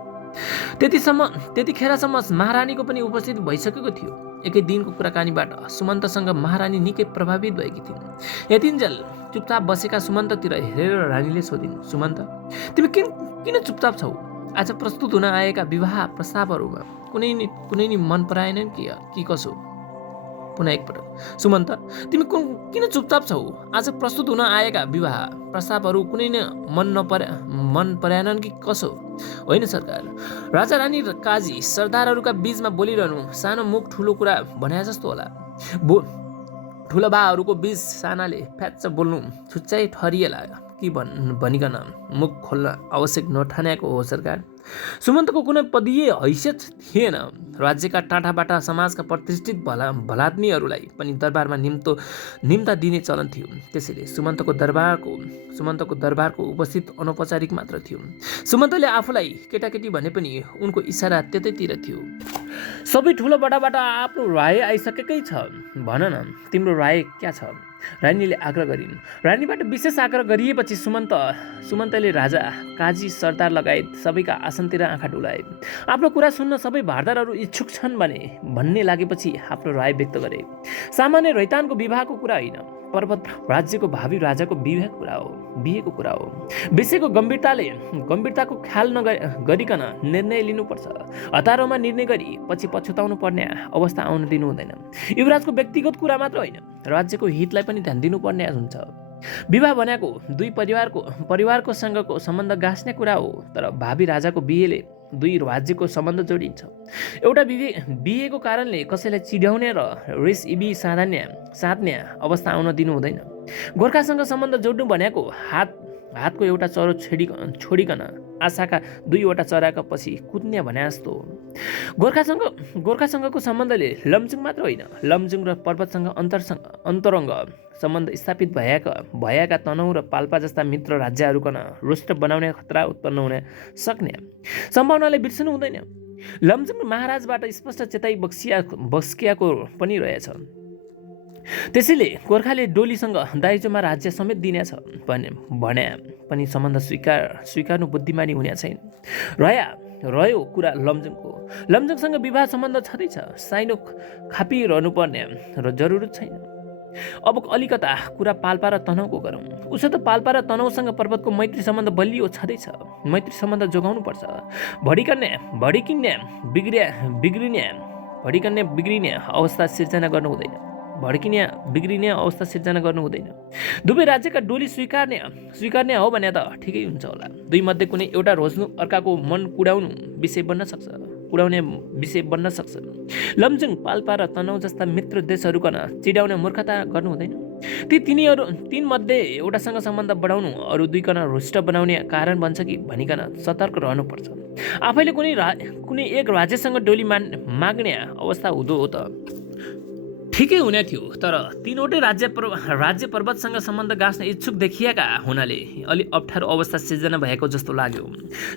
त्यतिखेरसम्म महारानीको पनि उपस्थिति भइसकेको थियो। एकै दिनको कुराकानीबाट सुमन्तसँग महारानी निकै प्रभावित भएकी थिइन्। यतिन्जेल चुपचाप बसेका सुमन्ततिर हेरेर रानीले सोधिन्, सुमन्त, तिमी किन चुपचाप छौ? आज प्रस्तुत हुन आएका विवाह प्रस्तावहरूमा कुनै नि मन पराएनन् कि कसो? पुनः एकपटक, सुमन्त, तिमी किन चुपचाप छौ? आज प्रस्तुत हुन आएका विवाह प्रस्तावहरू कुनै न मन पराएनन् कि कसो? होइन सरकार, राजा रानी र काजी सरदारहरूका बीचमा बोलिरहनु सानो मुख ठुलो कुरा भने जस्तो होला। ठुलो बाहरूको बीच सानाले फ्याच्च बोल्नु छुच्चाइ ठहरिएला कि भनिकन मुख खोल्न आवश्यक नठानेको हो सरकार। सुमन्तको कुनै पदीय हैसियत थिएन। राज्यका टाढाबाट समाजका प्रतिष्ठित भलात्मीहरूलाई पनि दरबारमा निम्ता दिने चलन थियो। त्यसैले सुमन्तको दरबारको उपस्थित अनौपचारिक मात्र थियो। सुमन्तले आफूलाई केटाकेटी भने पनि उनको इसारा त्यतैतिर थियो। सबै ठुलो बडाबाट आफ्नो राय आइसकेकै छ, भन न तिम्रो राय क्या छ? रानीले आग्रह गरिन्। रानीबाट विशेष आग्रह गरिएपछि सुमन्तले राजा, काजी, सरदार लगायत सबैका आसनतिर आँखा डुलाए। आफ्नो कुरा सुन्न सबै भारदारहरू इच्छुक छन् भन्ने लागेपछि आफ्नो राय व्यक्त गरे। सामान्य रैतानको विवाहको कुरा होइन, पर्वत राज्यको भावी राजाको बिहेको कुरा हो। विषयको गम्भीरताको ख्याल गरिकन निर्णय लिनुपर्छ। हतारोमा निर्णय गरी पछि पछुताउनु पर्ने अवस्था आउन दिनु हुँदैन। युवराजको व्यक्तिगत कुरा मात्र होइन, राज्यको हितलाई पनि ध्यान दिनुपर्ने हुन्छ। विवाह भनेको दुई परिवारको सँगको सम्बन्ध गाँच्ने कुरा हो, तर भावी राजाको बिहेले दुई राज्यको सम्बन्ध जोडिन्छ। एउटा बिहेको कारणले कसैलाई चिढ्याउने र रिस इबी साध्ने अवस्था आउन दिनु हुँदैन। गोर्खासँग सम्बन्ध जोड्नु भनेको हातको एउटा चरो छोडिकन आशाका दुईवटा चराका पछि कुद्ने भने जस्तो हो। गोर्खासँगको सम्बन्धले लमजुङ मात्र होइन, लमजुङ र पर्वतसँग अन्तरङ्ग सम्बन्ध स्थापित भएका तनहुँ र पाल्पा जस्ता मित्र राज्यहरूकन रुष्ट बनाउने खतरा उत्पन्न हुन सक्ने सम्भावनालाई बिर्सनु हुँदैन। लमजुङ महाराजबाट स्पष्ट चेताई बस्किएको पनि रहेछ। त्यसैले गोर्खाले डोलीसँग दाइजोमा राज्य समेत दिनेछ भने पनि सम्बन्ध स्वीकार्नु बुद्धिमानी हुने छैन। रह्यो कुरा लमजुङसँग विवाह सम्बन्ध छँदैछ, साइनो खापिरहनुपर्ने र जरुरत छैन। अब अलिकता कुरा पाल्पा र तनहुको गरौँ। उसो त पाल्पा र तनहुसँग पर्वतको मैत्री सम्बन्ध बलियो छँदैछ। मैत्री सम्बन्ध जोगाउनुपर्छ। भडिकिने बिग्रिने अवस्था सिर्जना गर्नु हुँदैन। बिग्रिने अवस्था सिर्जना गर्नु हुँदैन। दुवै राज्यका डोली स्वीकार्ने हो भने त ठिकै हुन्छ होला। दुई मध्ये कुनै एउटा रोज्नु अर्काको मन कुडाउने विषय बन्न सक्छ। लमजुङ, पाल्पा र तनहु जस्ता मित्र देशहरूकन चिडाउने मूर्खता गर्नु हुँदैन। तीन मध्ये एउटासँग सम्बन्ध बढाउनु अरू दुईकन रुष्ट बनाउने कारण बन्छ कि भनिकन सतर्क रहनुपर्छ। आफैले कुनै एक राज्यसँग डोली माग्ने अवस्था हुँदो हो त ठिकै हुने थियो, तर तीनवटै राज्य पर्वतसँग सम्बन्ध गाँच्न इच्छुक देखिएका हुनाले अलि अप्ठ्यारो अवस्था सिर्जना भएको जस्तो लाग्यो।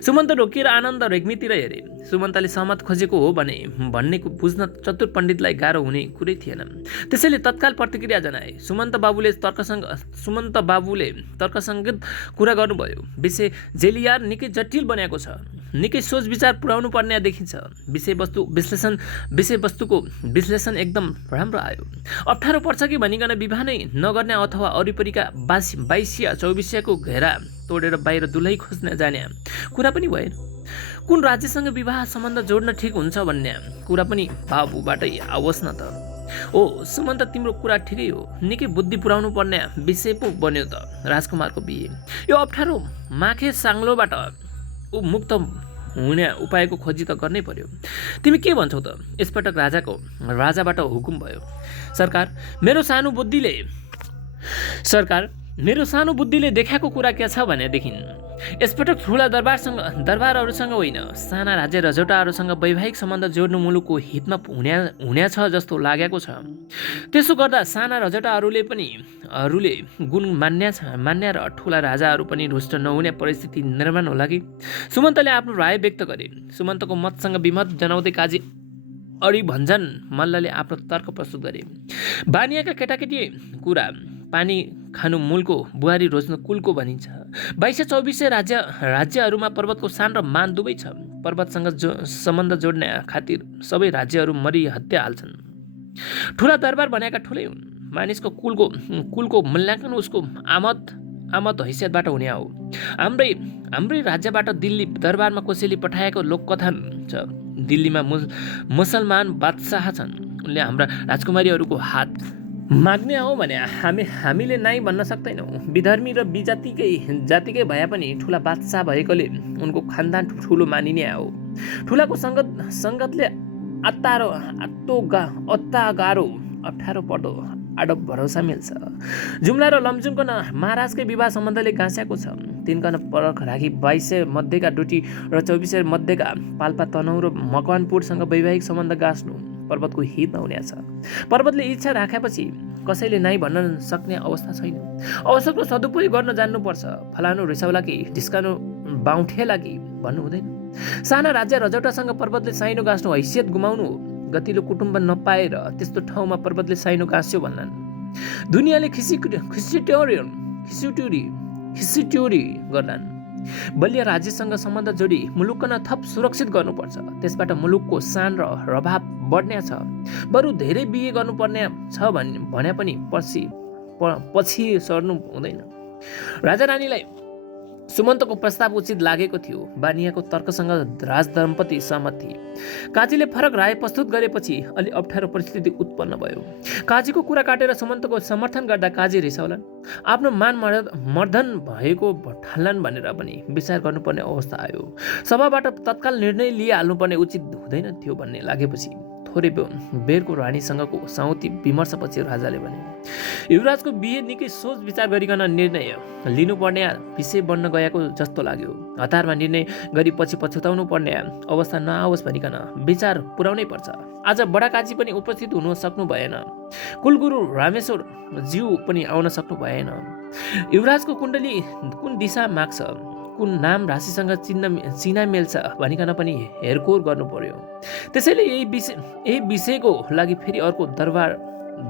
सुमन्त रोकिएर आनन्द रेग्मीतिर हेरे। सुमन्तले सहमत खोजेको हो भन्ने बुझ्न चतुर पण्डितलाई गाह्रो हुने कुरै थिएन। त्यसैले तत्काल प्रतिक्रिया जनाए। सुमन्त बाबुले तर्कसङ्गत कुरा गर्नुभयो। विषय जेलियार निकै जटिल बनाएको छ, निकै सोच विचार पुर्याउनु पर्ने देखिन्छ। विषयवस्तुको विश्लेषण एकदम राम्रो आयो। अप्ठ्यारो पर्छ कि भनिकन विवाह नै नगर्ने अथवा वरिपरिका 22-24को घेरा तोडेर बाहिर दुलही खोज्न जाने कुरा पनि भएन। कुन राज्यसँग विवाह सम्बन्ध जोड्न ठिक हुन्छ भन्ने कुरा पनि बाबुबाटै आओस् न त। ओ सुमन्त, तिम्रो कुरा ठिकै हो। निकै बुद्धि पुर्याउनु पर्ने विषय पो बन्यो त राजकुमारको बिहे। यो अप्ठ्यारो माखे साङ्लोबाट मुक्त हुने उपायको खोजी त गर्नै पर्यो। तिमी के भन्छौ त? यसपटक राजाबाट हुकुम भयो। सरकार मेरो सानो बुद्धिले देखाएको कुरा के छ भनेदेखि यसपटक ठुला दरबारहरूसँग होइन, साना राज्य रजौटाहरूसँग वैवाहिक सम्बन्ध जोड्नु मुलुकको हितमा हुनेछ जस्तो लागेको छ। त्यसो गर्दा साना रजौटाहरूले गुण मान्या र ठुला राजाहरू पनि रुष्ट नहुने परिस्थिति निर्माण होला कि? सुमन्तले आफ्नो राय व्यक्त गरे। सुमन्तको मतसँग विमत जनाउँदै काजी अडिभञ्जन मल्लले आफ्नो तर्क प्रस्तुत गरे। बानियाका केटाकेटी कुरा पानी खानु मूलको, बुहारी रोज्नु कुलको भनिन्छ। 22-24 राज्यहरूमा पर्वतको सान र मान दुवै छ। पर्वतसँग सम्बन्ध जोड्ने खातिर सबै राज्यहरू मरि हत्या हाल्छन्। ठुला दरबार भनेका ठुलै हुन्। मानिसको कुलको मूल्याङ्कन उसको आमद हैसियतबाट हुने हो। हाम्रै राज्यबाट दिल्ली दरबारमा कसैले पठाएको लोककथन छ। दिल्लीमा मुसलमान बादशाह छन्। उनले हाम्रा राजकुमारीहरूको हात माग्ने हो भने हामीले नाइ भन्न सक्दैनौँ। विधर्मी र जातिकै भए पनि ठुला बादशाह भएकोले उनको खानदान ठुलो मानिने हो। ठुलाको सङ्गतले अप्ठ्यारो पर्दो आडप भरोसा मिल्छ। जुम्ला र लमजुङको महाराजकै विवाह सम्बन्धले गाँसेको छ। तिनकन परख राखी 22 मध्येका डोटी र 24 मध्येका पाल्पा, तनहु र मकवानपुरसँग वैवाहिक सम्बन्ध गाँच्नु पर्वतको हित नहुनेछ। पर्वतले इच्छा राखेपछि कसैले नाइ भन्न सक्ने अवस्था छैन। अवसरको सदुपयोग गर्न जान्नुपर्छ। फलानु रिसाउला कि ढिस्कानु बाउठेला कि भन्नु हुँदैन। साना राज्य रजौटासँग पर्वतले साइनो गाँच्नु हैसियत गुमाउनु हो। गतिलो कुटुम्ब नपाएर त्यस्तो ठाउँमा पर्वतले साइनो गाँच्यो भन्लान्। दुनियाँले खिसिट्युरी गर्लान्। बलिया राज्यसँग सम्बन्ध जोडी मुलुकन थप सुरक्षित गर्नुपर्छ। त्यसबाट मुलुकको सान र प्रभाव बढ्ने छ। बरु धेरै बिहे गर्नुपर्ने छ भने पनि पछि सर्नु हुँदैन। राजा रानीलाई सुमन्तको प्रस्ताव उचित लागेको थियो। बानियाको तर्कसँग राजदम्पति सहमत थिए। काजीले फरक राय प्रस्तुत गरेपछि अलि अप्ठ्यारो परिस्थिति उत्पन्न भयो। काजीको कुरा काटेर सुमन्तको समर्थन गर्दा काजी रिसाउलान्। आफ्नो मान मर्दन भएको ठान्लान् भनेर पनि विचार गर्नुपर्ने अवस्था आयो। सभाबाट तत्काल निर्णय लिइहाल्नुपर्ने उचित हुँदैन थियो भन्ने लागेपछि थोरै बेरको रानीसँगको साउती विमर्शपछि राजाले भने, युवराजको बिहे निकै सोच विचार गरिकन निर्णय लिनुपर्ने विषय बन्न गएको जस्तो लाग्यो। हतारमा निर्णय गरी पछि पछुताउनु पर्ने अवस्था नआओस् भनिकन विचार पुर्याउनै पर्छ। आज बडा काजी पनि उपस्थित हुन सक्नु भएन। कुलगुरु रामेश्वर ज्यू पनि आउन सक्नु भएन। युवराजको कुण्डली कुन दिशा माग्छ, कुन नाम राशिसँग चिना मिल्छ भनिकन पनि हेरकोर गर्नु पर्यो। त्यसैले यही विषयको लागि फेरि अर्को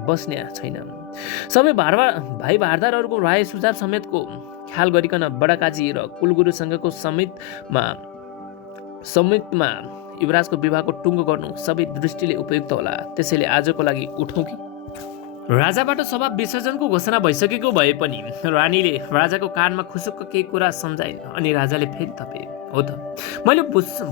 बस्ने छैन। सबै भाइ भारदारहरूको राय सुझाव समेतको ख्याल गरिकन बडाकाजी र कुलगुरुसँगको समेतमा युवराजको विवाहको टुङ्गो गर्नु सबै दृष्टिले उपयुक्त होला। त्यसैले आजको लागि उठौँ कि? राजाबाट सभा विसर्जनको घोषणा भइसकेको भए पनि रानीले राजाको कानमा खुसुक्क केही कुरा सम्झाइन् अनि राजाले फेरि थपे, हो त मैले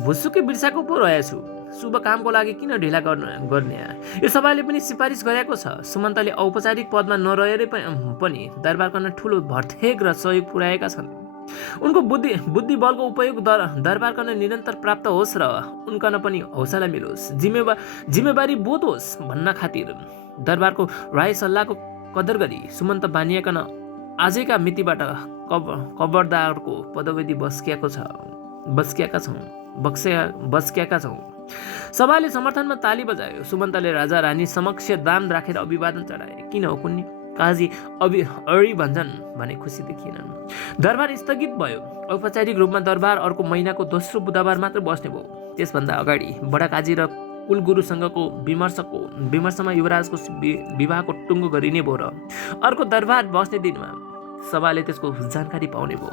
भुसुक्कै बिर्साको पो रहेछु। शुभ कामको लागि किन ढिला गर्ने? यो सभाले पनि सिफारिस गरेको छ। सुमन्तले औपचारिक पदमा नरहेर पनि दरबार गर्न ठुलो भर्तेक र सहयोग पुर्याएका छन्। उनको बुद्धि बलको उपयोग दरबार गर्न निरन्तर प्राप्त होस् र उनकन पनि हौसला मिलोस्, जिम्मेवारी बोध होस् भन्न खातिर दरबारको राय सल्लाहको कदर गरी सुमन्त बानियाकन आजैका मितिबाट कबरदारको पदवी बस्किएका छौँ। सभाले समर्थनमा ताली बजायो। सुमन्तले राजा रानी समक्ष दाम राखेर अभिवादन चढाए। किन हो कुन्नी? काजी अरी भन्छन् भने खुसी देखिएनन्। दरबार स्थगित भयो। औपचारिक रूपमा दरबार अर्को महिनाको दोस्रो बुधबार मात्र बस्ने भयो। त्यसभन्दा अगाडि बडाकाजी र कुलगुरुसँगको विमर्शमा युवराजको विवाहको टुङ्गो गरिने भयो र अर्को दरबार बस्ने दिनमा सभाले त्यसको जानकारी पाउने भयो।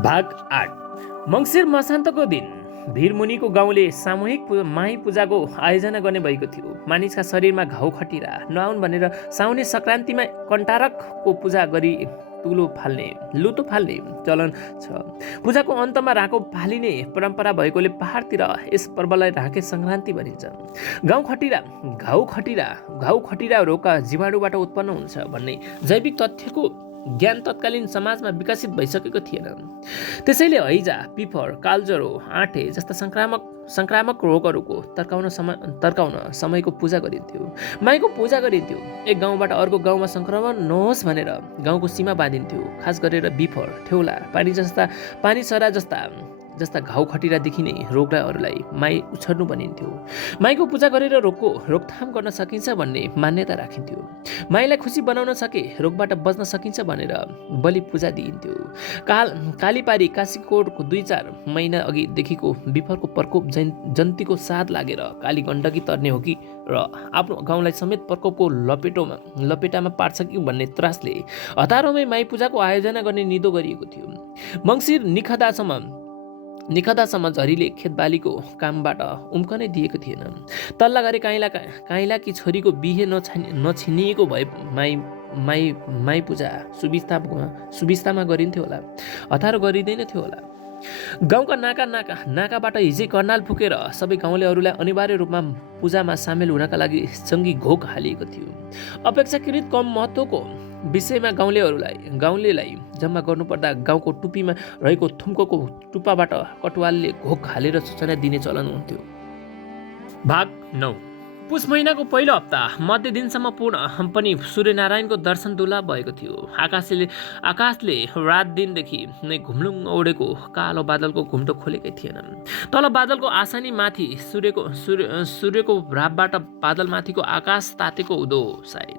भाग 8। मङ्सिर मसान्तको दिन भिरमुनिको गाउँले सामूहिक माई पूजाको आयोजना गर्ने भएको थियो। मानिसका शरीरमा घाउ खटिरा नआउन् भनेर साउने सङ्क्रान्तिमा कण्टारकको पूजा गरी लुतो फाल्ने चलन छ। पूजाको अन्तमा राँको फालिने परम्परा भएकोले पहाडतिर यस पर्वलाई राँके सङ्क्रान्ति भनिन्छ। घाउ खटिरा रोगका जीवाणुबाट उत्पन्न हुन्छ भन्ने जैविक तथ्यको ज्ञान तत्कालीन समाजमा विकसित भइसकेको थिएन। त्यसैले हैजा, पिफर, कालज्वरो, आँटे जस्ता संक्रामक रोगहरूको तर्काउन समयको पूजा गरिन्थ्यो, माईको पूजा गरिन्थ्यो। एक गाउँबाट अर्को गाउँमा संक्रमण नहोस् भनेर गाउँको सीमा बाँधिन्थ्यो। खास गरेर बिफर, ठेउला, पानीसरा जस्ता घाउ खटिरा देखिने रोगलाई माई उछर्नु भनिन्थ्यो। माईको पूजा गरेर रोगको रोकथाम गर्न सकिन्छ भन्ने मान्यता राखिन्थ्यो। माईलाई खुसी बनाउन सके रोगबाट बच्न सकिन्छ भनेर बलि पूजा दिइन्थ्यो। कालीपारी काशीकोटको 2-4 महिना अघिदेखिको बिफरको प्रकोप जन्तीको साथ लागेर काली गण्डकी तर्ने हो कि र आफ्नो गाउँलाई समेत प्रकोपको लपेटामा पार्छ कि भन्ने त्रासले हतारोमै माई पूजाको आयोजना गर्ने निदो गरिएको थियो। मङ्सिर निखदासम्म झरीले खेतबालीको कामबाट उम्कनै दिएको थिएन। तल्ला गरे काइलाकी छोरीको बिहे नछिनिएको भए माई पूजा सुबिस्तामा गरिन्थ्यो होला, हतारो गरिँदैन थियो होला। गाउँका नाकाबाट हिजै कर्नाल फुकेर सबै गाउँलेहरूलाई अनिवार्य रूपमा पूजामा सामेल हुनका लागि जङ्गी घोक हालिएको थियो। अपेक्षाकृत कम महत्त्वको विषयमा गाउँलेलाई जम्मा गर्नुपर्दा गाउँको टुप्पीमा रहेको थुम्कोको टुप्पाबाट कटुवालले घोक हालेर सूचना दिने चलन हुन्थ्यो। भाग 9। पुष महिनाको पहिलो हप्ता मध्य दिनसम्म पूर्ण पनि सूर्यनारायणको दर्शन दुर्लभ भएको थियो। आकाशले रात दिनदेखि नै घुम्लुङ ओडेको कालो बादलको घुम्टो खोलेकै थिएन। तल बादलको आसानी माथि सूर्यको भ्रापबाट बादलमाथिको आकाश तातेको हुँदो सायद।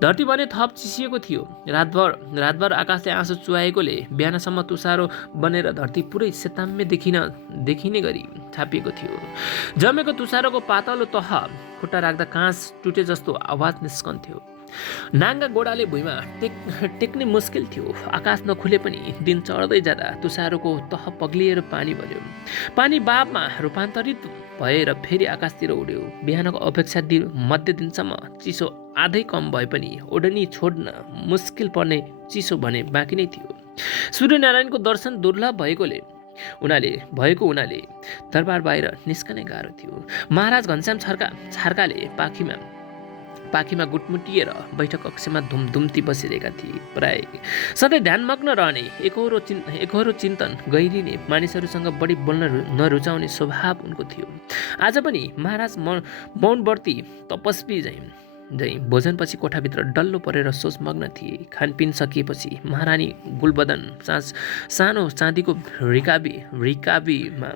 धरती भने थप चिसिएको थियो। रातभर आकाशले आँसु चुहाएकोले बिहानसम्म तुषारो बनेर धरती पुरै सेताम्य देखिने गरी छापिएको थियो। जमेको तुषारोको पातलो तह खुट्टा राख्दा काँच टुटे जस्तो आवाज निस्कन्थ्यो। नाङ्गा गोडाले भुइँमा टेक्ने मुस्किल थियो। आकाश नखुले पनि दिन चढ्दै जाँदा तुषारोको तह पग्लिएर पानी बन्यो। पानी बाबमा रूपान्तरित भएर फेरि आकाशतिर उड्यो। बिहानको अपेक्षा मध्य दिनसम्म चिसो आधै कम भए पनि ओढनी छोड्न मुस्किल पर्ने चिसो भने बाँकी नै थियो। सूर्यनारायणको दर्शन दुर्लभ भएकोले हुनाले दरबार बाहिर निस्कनै गाह्रो थियो। महाराज घनश्याम छार्काले पाखीमा गुटमुटिएर बैठक कक्षमा धुमधुम्ती बसिरहेका थिए। प्राय सधैँ ध्यानमग्न रहने, एकहोरो चिन्तन गहिरिने, मानिसहरूसँग बढी बोल्न नरुचाउने स्वभाव उनको थियो। आज पनि महाराज मौनवर्ती तपस्वी झैँ भोजनपछि कोठाभित्र डल्लो परेर सोचमग्न थिए। खानपिन सकिएपछि महारानी गुलबदन सानो चाँदीको रिकाबीमा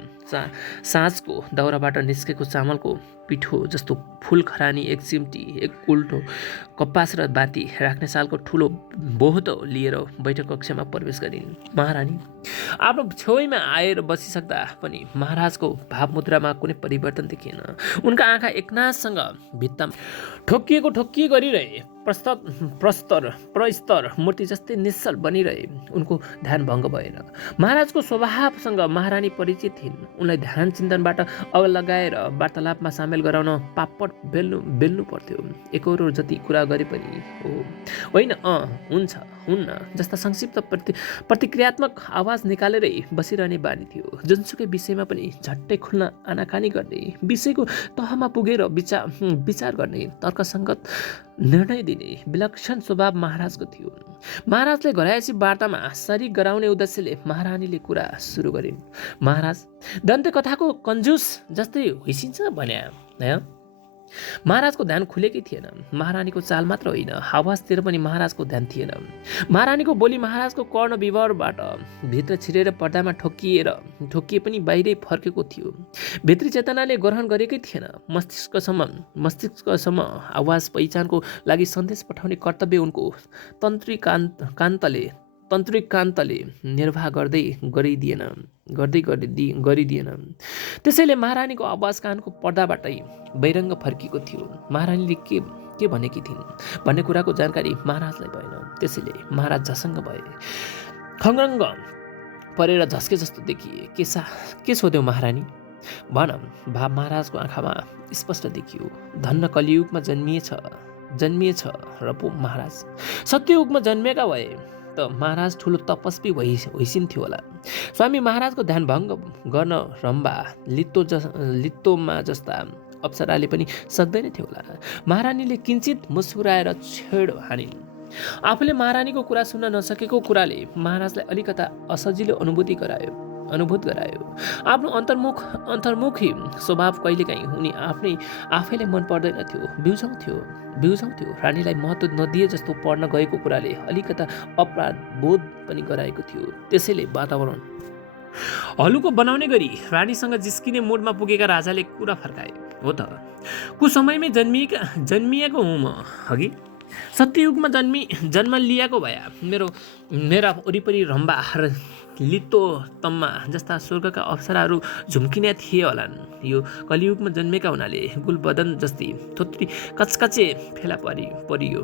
साँझको दाउराबाट निस्केको चामलको पिठो जस्तो फुल खरानी, एक चिम्टी, एक उल्टो कपास र बाती राख्ने सालको ठुलो बोहतो लिएर बैठक कक्षमा प्रवेश गरिन्। महारानी आफ्नो छेउमा आएर बसिसक्दा पनि महाराजको भावमुद्रामा कुनै परिवर्तन देखिएन। उनका आँखा एकनाससँग भित्तामा ठोक्किएको गरिरहे, प्रस्तर मूर्ति जस्तै निश्चल बनिरहे। उनको ध्यान भङ्ग भएन। महाराजको स्वभावसँग महारानी परिचित थिइन्। उनलाई ध्यान चिन्तनबाट अग लगाएर वार्तालापमा सामेल गराउन पापड बेल्नु पर्थ्यो। एकहोरो जति कुरा गरे पनि हो, होइन, हुन्छ, हुन्न जस्ता संक्षिप्त प्रतिक्रियात्मक आवाज निकालेरै बसिरहने बानी थियो। जुनसुकै विषयमा पनि झट्टै खुल्न आनाकानी गर्ने, विषयको तहमा पुगेर विचार गर्ने, तर्कसङ्गत निर्णय दिने विलक्षण स्वभाव महाराजको थियो। महाराजले घरायसी वार्तामा शरीक गराउने उद्देश्यले महारानीले कुरा सुरु गरिन्। महाराज दन्ते कथाको कन्जुस जस्तै होइसिन्छ भन्या। महाराजको ध्यान खुलेकै थिएन। महारानीको चाल मात्र होइन, आवाजतिर पनि महाराजको ध्यान थिएन। महारानीको बोली महाराजको कर्ण विवरबाट भित्र छिरेर पर्दामा ठोकिए पनि बाहिरै फर्केको थियो। भित्री चेतनाले ग्रहण गरेकै थिएन। मस्तिष्कसम्म आवाज पहिचानको लागि सन्देश पठाउने कर्तव्य उनको तन्त्रिक कान्तले निर्वाह गरिदिएन। त्यसैले महारानीको आवाज कानको पर्दाबाटै बहिरङ्ग फर्किएको थियो। महारानीले के भनेकी थिइन् भन्ने कुराको जानकारी महाराजलाई भएन। त्यसैले महाराज झसङ्ग भए, खङ्ग्रङ्ग परेर झस्के जस्तो देखिए। के सोध्यौ महारानी? भन। भाव महाराजको आँखामा स्पष्ट देखियो। धन्न कलियुगमा जन्मिएछ र पो महाराज सत्ययुगमा जन्मेका भए त महाराज ठुलो तपस्वी होइसिन्थ्यो होला। स्वामी महाराजको ध्यान भङ्ग गर्न रम्बा लित्तोमा जस्ता अप्सराले पनि सक्दैन थियो होला। महारानीले किञ्चित मुस्कुराएर छेड हानिन्। आफूले महारानीको कुरा सुन्न नसकेको कुराले महाराजलाई अलिकता असजिलो अनुभूत गरायो। आफ्नो अन्तर्मुखी स्वभाव कहिलेकाहीँ उनी आफैले मन पर्दैनथ्यो, बिउझाउँथ्यो। रानीलाई महत्त्व नदिए जस्तो पढ्न गएको कुराले अलिकता अपराध बोध पनि गराएको थियो। त्यसैले वातावरण हलुको बनाउने गरी रानीसँग जिस्किने मुडमा पुगेका राजाले कुरा फर्काए। हो त, कुसमयमै जन्मिएको हुँ म हगि। सत्ययुगमा जन्म लिएको भए मेरा वरिपरि रम्बा र लित्तो तम्मा जस्ता स्वर्गका अप्सराहरू झुम्किने थिए होलान्। यो कलियुगमा जन्मेका हुनाले गुलबदन जस्ती थोत्री कचकचे फेला परियो।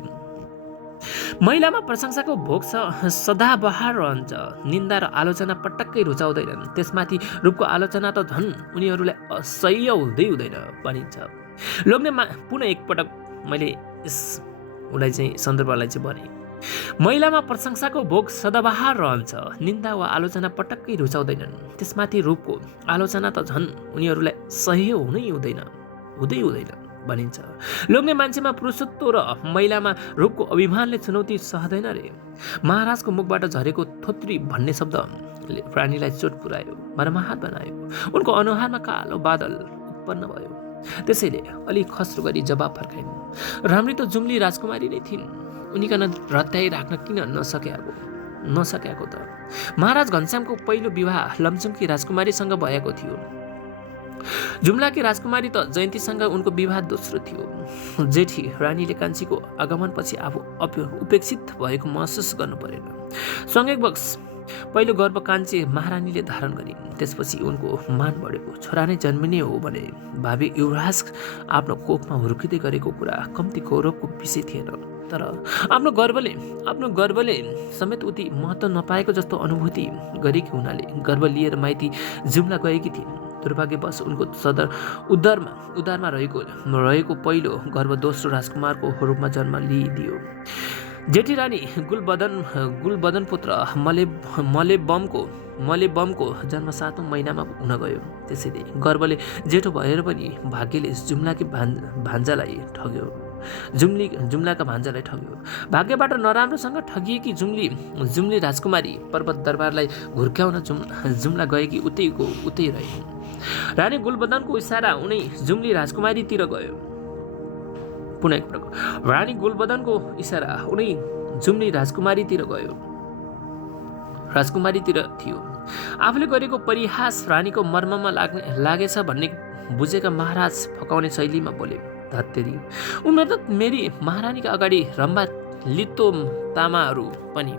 महिलामा प्रशंसाको भोग सदाबहार रहन्छ। निन्दा र आलोचना पटक्कै रुचाउँदैनन्। त्यसमाथि रूपको आलोचना त झन् उनीहरूलाई असह्य हुँदैन भनिन्छ। लोग्ने पुनः एकपटक मैले उसलाई चाहिँ सन्दर्भलाई चाहिँ भने, महिलामा प्रशंसाको भोग सदाबहार रहन्छ। निन्दा वा आलोचना पटक्कै रुचाउँदैनन्। त्यसमाथि रूपको आलोचना त झन् उनीहरूलाई सह्य हुँदैन भनिन्छ। लोग्ने मान्छेमा पुरुषत्व र महिलामा रूपको अभिमानले चुनौती सहदैन रे। महाराजको मुखबाट झरेको थोत्री भन्ने शब्दले प्राणीलाई चोट पुर्यायो, मर्माहत बनायो। उनको अनुहारमा कालो बादल उत्पन्न भयो। त्यसैले अलि खस्रो गरी जवाब फर्काइन्। राम्री त जुम्ली राजकुमारी नै थिइन्। उनीकन रत्याइ राख्न किन नसकेको त? महाराज घनश्यामको पहिलो विवाह लमजुङकी राजकुमारीसँग भएको थियो। जुम्लाकी राजकुमारी त जयन्तीसँग उनको विवाह दोस्रो थियो। जेठी रानीले कान्छीको आगमनपछि आफू उपेक्षित भएको महसुस गर्नु परेन। संयोगवश पहिलो गर्भ कान्छी महारानीले धारण गरिन्। त्यसपछि उनको मान बढेको। छोरा नै जन्मिने हो भने भावी युवराज आफ्नो कोखमा हुर्किँदै गरेको कुरा कम्ती गौरवको विषय थिएन। तर आफ्नो गर्वले समेत उति महत्त्व नपाएको जस्तो अनुभूति गरेकी हुनाले गर्व लिएर माइती जुम्ला गएकी थिइन्। दुर्भाग्यवश उनको उद्धारमा रहेको पहिलो गर्भ दोस्रो राजकुमारको रूपमा जन्म लिइदियो। जेठी रानी गुलबदन पुत्र मलेबमको जन्म 7औं महिनामा हुन गयो। त्यसैले गर्वले जेठो भएर पनि भाग्यले जुम्लाका भान्जालाई ठग्यो। भाग्यबाट नराम्रोसँग ठगिएकी जुम्ली राजकुमारी पर्वत दरबारलाई घुर्क्याउन जुम्ला गएकी उतै रहे। रानी गुलबदनको इसारा उनै जुम्ली राजकुमारीतिर गयो। पुनः एकपटक रानी गुलबदनको इसारा उनै जुम्ली राजकुमारीतिर थियो। आफूले गरेको परिहास रानीको मर्ममा लागेछ भन्ने बुझेका महाराज फकाउने शैलीमा बोले, धत्तेरी, उमेर त मेरी महारानीका अगाडि रम्बा लित्तो तामाहरू पनि